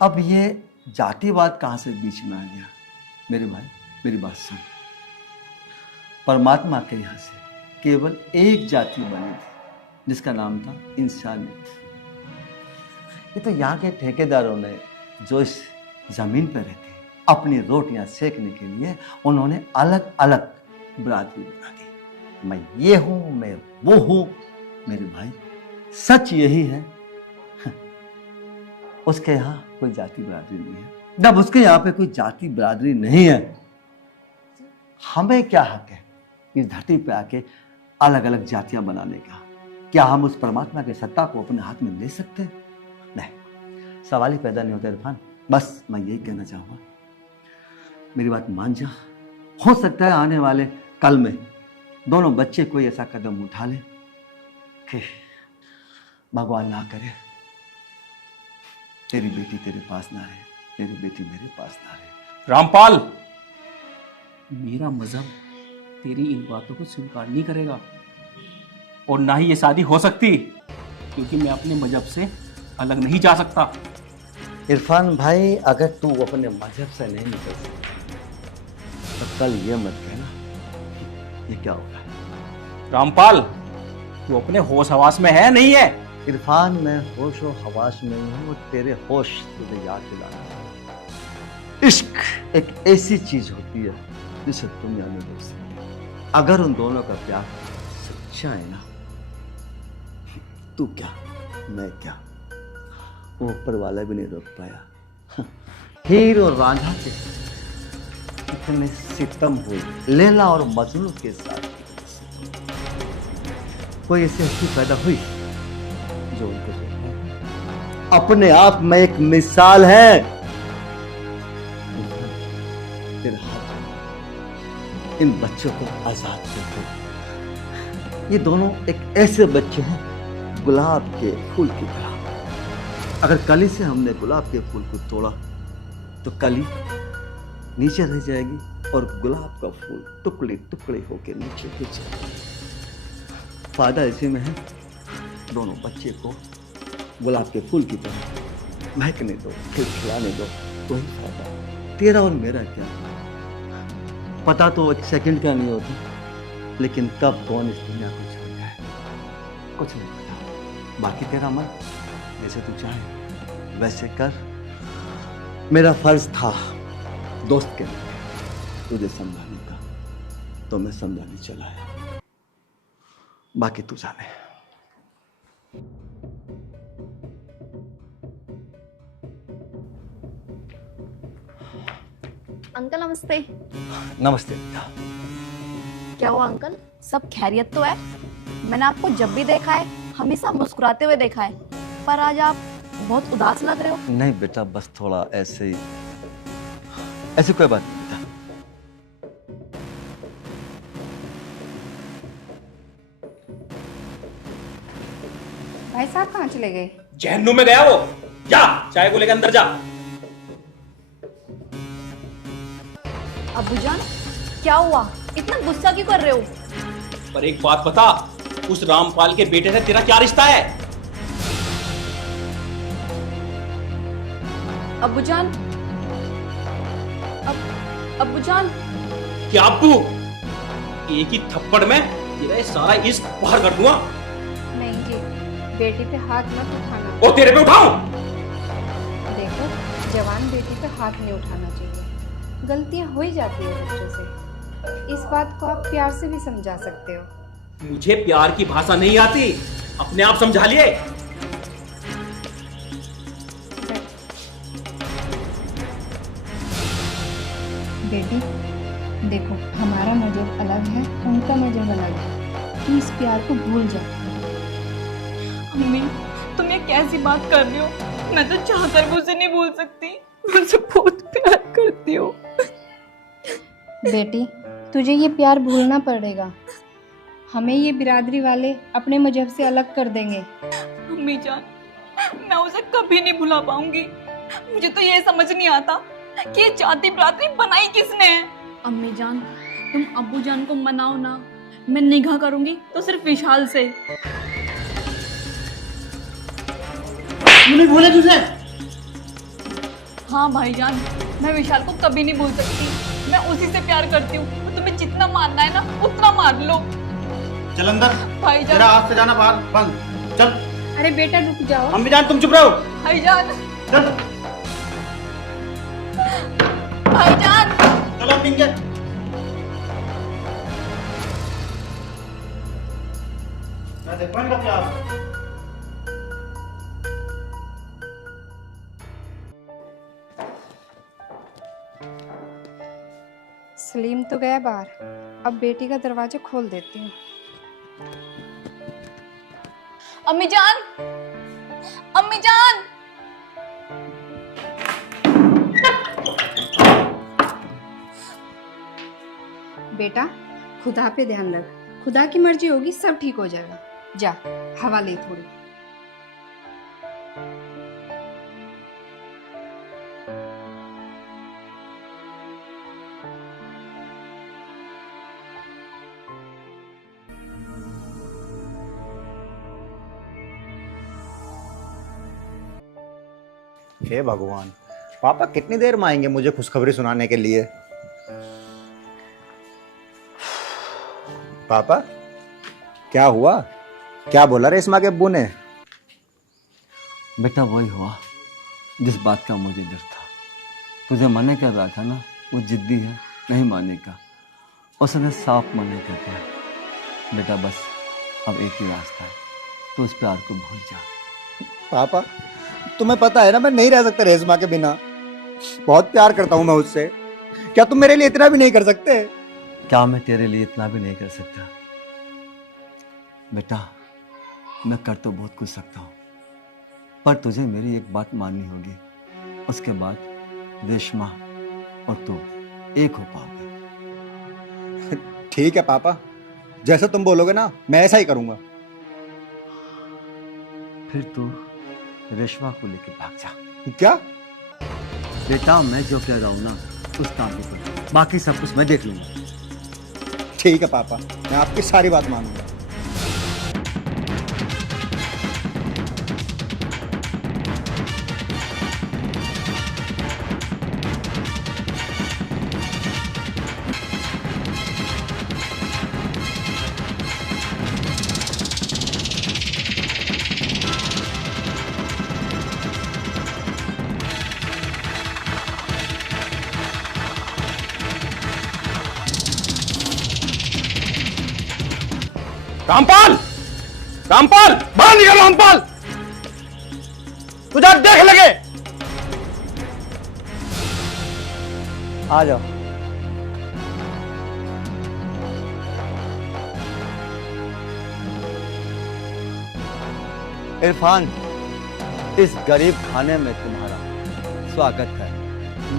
अब ये जातिवाद कहाँ से बीच में आ गया? मेरे भाई, मेरी बात सुन, परमात्मा के यहाँ से केवल एक जाति बनी थी जिसका नाम था इंसानियत। ये तो यहाँ के ठेकेदारों ने जो इस जमीन पर रहते हैं, अपनी रोटियां सेकने के लिए उन्होंने अलग अलग बिरादरी बना दी। मैं ये हूं, मैं वो हूं। मेरे भाई, सच यही है, उसके यहां कोई जाति बिरादरी नहीं है। जब उसके यहाँ पे कोई जाति बिरादरी नहीं है, हमें क्या हक है इस धरती पे आके अलग अलग जातियां बनाने का? क्या हम उस परमात्मा की सत्ता को अपने हाथ में ले सकते हैं? नहीं, सवाल ही पैदा नहीं होता इरफान। बस मैं यही कहना चाहूंगा, मेरी बात मान जा। हो सकता है आने वाले कल में दोनों बच्चे कोई ऐसा कदम उठा ले कि भगवान ना करे तेरी बेटी तेरे पास ना रहे, तेरी बेटी मेरे पास ना रहे। रामपाल, मेरा मजहब तेरी इन बातों को स्वीकार नहीं करेगा और ना ही ये शादी हो सकती, क्योंकि मैं अपने मजहब से अलग नहीं जा सकता। इरफान भाई, अगर तू अपने मजहब से नहीं निकल सकता तो कल ये मत कहना ये क्या होगा। रामपाल, तू अपने होश हवास में है नहीं है? इरफान, मैं होश और हवास में हूँ, तेरे होश तुझे याद दिलाना। इश्क एक ऐसी चीज होती है जिसे दुनिया में रोक सकती। अगर उन दोनों का प्यार सच्चा है ना, तू क्या मैं क्या, वो ऊपर वाला भी नहीं रोक पाया। हीर और रांझा के इतने सितम हुए, लैला और मजनू के साथ कोई ऐसी हस्ती पैदा हुई जो उनको अपने आप में एक मिसाल है। तेरे हाथ इन बच्चों को आजाद कर दो। ये दोनों एक ऐसे बच्चे हैं गुलाब के फूल की तरह। अगर कली से हमने गुलाब के फूल को तोड़ा तो कली नीचे रह जाएगी और गुलाब का फूल टुकड़े टुकड़े होकर नीचे गिर जाएगा। फायदा इसी में है, दोनों बच्चे को गुलाब के फूल की तरह महकने दो, खिलखिलाने दो, वही फायदा। तेरा और मेरा क्या, पता तो एक सेकंड का नहीं होता, लेकिन कब कौन इस दुनिया को छोड़ जाए कुछ नहीं पता। बाकी तेरा मन जैसे तू चाहे वैसे कर। मेरा फर्ज था दोस्त के लिए तुझे समझाने का, तो मैं समझाने चला है। बाकी तू जाने। अंकल नमस्ते। नमस्ते बेटा। क्या हुआ अंकल, सब खैरियत तो है? मैंने आपको जब भी देखा है हमेशा मुस्कुराते हुए देखा है, पर आज आप बहुत उदास लग रहे हो। नहीं बेटा, बस थोड़ा ऐसे ही, ऐसी कोई बात नहीं बेटा। भाई साहब कहाँ चले गए? जहन्नुम में गया वो। जा चाय को लेकर अंदर जा। अब्बूजान, क्या हुआ? इतना गुस्सा क्यों कर रहे हो? पर एक बात बता, उस रामपाल के बेटे से तेरा क्या रिश्ता है? अब्बूजान, अब्बूजान। क्या अब्बू? एक ही थप्पड़ में तेरा ये सारा इश्क बाहर कर दूंगा। नहीं जी, बेटी पे हाथ मत उठाना। ओ तेरे पे उठाऊं? देखो, जवान बेटी पे हाथ नहीं उठाना चाहिए, गलतियां हो ही जाती है बच्चों से। इस बात को आप प्यार से भी समझा सकते हो। मुझे प्यार की भाषा नहीं आती, अपने आप समझा लिए। बेटी देखो, हमारा मजहब अलग है, उनका मजहब अलग है, तुम इस प्यार को भूल जाओ। अम्मी, तुम ये कैसी बात कर रही हो? मैं तो चाहकर भी उसे नहीं भूल सकती, मैं उसे बहुत प्यार करती हूँ। बेटी, तुझे ये प्यार भूलना पड़ेगा, हमें ये बिरादरी वाले अपने मजहब से अलग कर देंगे। अम्मी जान, मैं उसे कभी नहीं भुला पाऊंगी। मुझे तो ये समझ नहीं आता कि ये जाति बिरादरी बनाई किसने है। अम्मी जान, तुम अब्बू जान को मनाओ ना, मैं निगाह करूंगी तो सिर्फ विशाल से। नहीं भूले तुझे? हाँ भाईजान, मैं विशाल को कभी नहीं भूल सकती, मैं उसी से प्यार करती हूँ। तो तुम्हें जितना मारना है ना उतना मार लो। चल अंदर, भाईजान। तेरा आज से जाना बाहर बंद। चल। अरे बेटा रुक जाओ। अम्मी जान तुम चुप रहो। भाईजान, चल भाईजान। चलो अम्मी के। मैं देखो इनका प्यार। सलीम तो गया बाहर, अब बेटी का दरवाजा खोल देती हूँ। अम्मी जान, अम्मी जान। बेटा खुदा पे ध्यान रख, खुदा की मर्जी होगी सब ठीक हो जाएगा। जा हवा ले थोड़ी। हे भगवान, पापा कितनी देर में आएंगे मुझे खुशखबरी सुनाने के लिए? पापा क्या हुआ? क्या बोला रेशमा के अब्बू ने? बेटा वही हुआ जिस बात का मुझे डर था। तुझे मना कर रहा था ना, वो जिद्दी है, नहीं मानने का। उसने साफ मना कर दिया। बेटा बस अब एक ही रास्ता है, तो उस प्यार को भूल जा। पापा तुम्हें पता है ना मैं नहीं रह सकता रेशमा के बिना। बहुत प्यार करता हूं मैं उससे। क्या तुम मेरे लिए इतना भी नहीं कर सकते? क्या मैं तेरे लिए इतना भी नहीं कर सकता? बेटा मैं कर तो बहुत कुछ सकता हूँ, पर तुझे मेरी एक बात माननी होगी। उसके बाद रेशमा और तू एक हो पाओगे। ठीक है पापा, जैसा तुम बोलोगे ना मैं ऐसा ही करूंगा। फिर तू रेशमा को लेकर भाग जा। क्या? बेटा मैं जो कह रहा हूँ ना उस काम को कर, बाकी सब कुछ मैं देख लूंगा। ठीक है पापा, मैं आपकी सारी बात मानूंगा। रामपाल, रामपाल बाहर निकल। रामपाल तुझे देख लगे। आ जाओ। इरफान, इस गरीब खाने में तुम्हारा स्वागत है।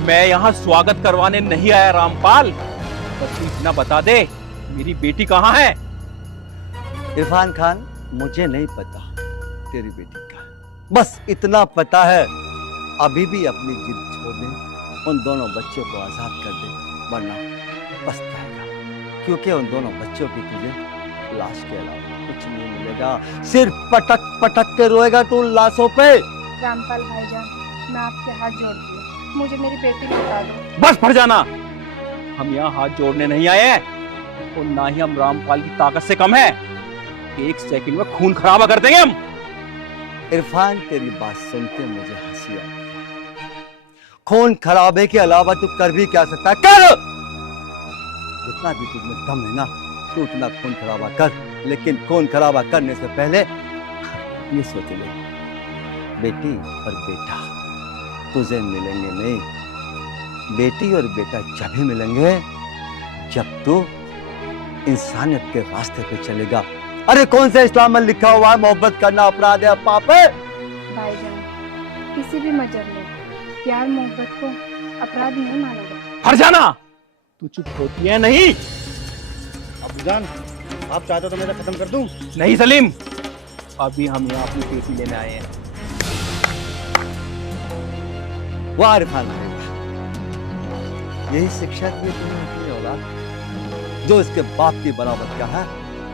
मैं यहाँ स्वागत करवाने नहीं आया रामपाल, बस तू इतना बता दे मेरी बेटी कहाँ है? इरफान खान, मुझे नहीं पता तेरी बेटी का है, बस इतना पता है अभी भी अपनी जिद छोड़ दे, उन दोनों बच्चों को आजाद कर दे, वरना पछताएगा। क्योंकि उन दोनों बच्चों की तुझे लाश के अलावा कुछ नहीं मिलेगा। सिर्फ पटक पटक के रोएगा तू लाशों पे। रामपाल भाईजान, मैं आपके हाथ जोड़ती हूँ, मुझे मेरी बेटी लौटा दो। बस फट जाना, हम यहाँ हाथ जोड़ने नहीं आए हैं और ना ही हम रामपाल की ताकत से कम है। एक सेकंड में खून खराबा कर देंगे हम। इरफान, तेरी बात सुनते मुझे हंसी आती है। खून खराबे के अलावा तू कर भी क्या सकता है? कर! जितना भी तुझमें दम है ना, तू उतना खून खराबा कर, लेकिन खून खराबा करने से पहले ये सोच ले, बेटी और बेटा तुझे मिलेंगे नहीं। बेटी और बेटा जब ही मिलेंगे जब तू इंसानियत के रास्ते पे चलेगा। अरे कौन सा इस्लाम में लिखा हुआ है मोहब्बत करना अपराध है, पाप है? भाईजान, किसी भी मजहब में प्यार मोहब्बत को अपराध नहीं माना जाता। हट जाना, तू चुप होती है नहीं? अब्बूजान, आप चाहते हो तो मैं इसे खत्म कर दूं? नहीं सलीम, अभी हम यहाँ अपनी बेटी लेने आए हैं। वाह इरफान भाई, यही शिक्षा दी तुमने अपनी औलाद, जो इसके बाप की बराबर का है,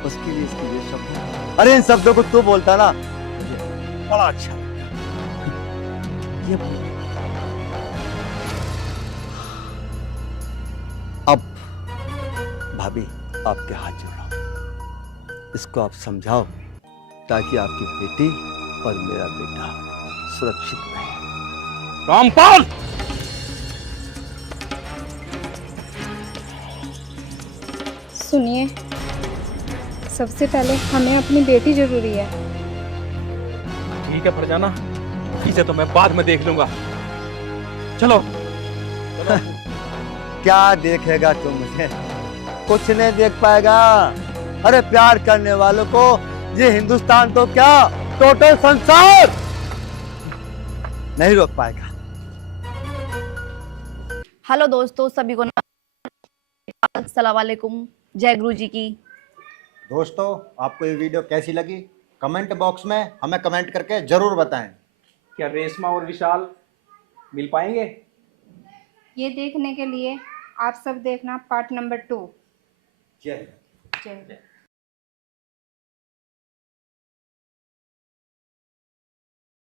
उसके लिए इसके ये शब्द है। अरे इन शब्दों को तू बोलता ना, मुझे बड़ा अच्छा लगता। ये बोल। अब भाभी आपके हाथ जोड़ो, इसको आप समझाओ ताकि आपकी बेटी और मेरा बेटा सुरक्षित रहे। रामपाल, सुनिए, सबसे पहले हमें अपनी बेटी जरूरी है। ठीक है फरजाना, इसे तो मैं बाद में देख लूंगा। चलो। क्या देखेगा तू मुझे? कुछ नहीं देख पाएगा। अरे प्यार करने वालों को ये हिंदुस्तान तो क्या, टोटल संसार नहीं रोक पाएगा। हेलो दोस्तों, सभी को अस्सलाम वालेकुम, जय गुरु जी की। दोस्तों, आपको ये वीडियो कैसी लगी कमेंट बॉक्स में हमें कमेंट करके जरूर बताएं। क्या रेशमा और विशाल मिल पाएंगे? ये देखने के लिए आप सब देखना पार्ट नंबर 2। जय जय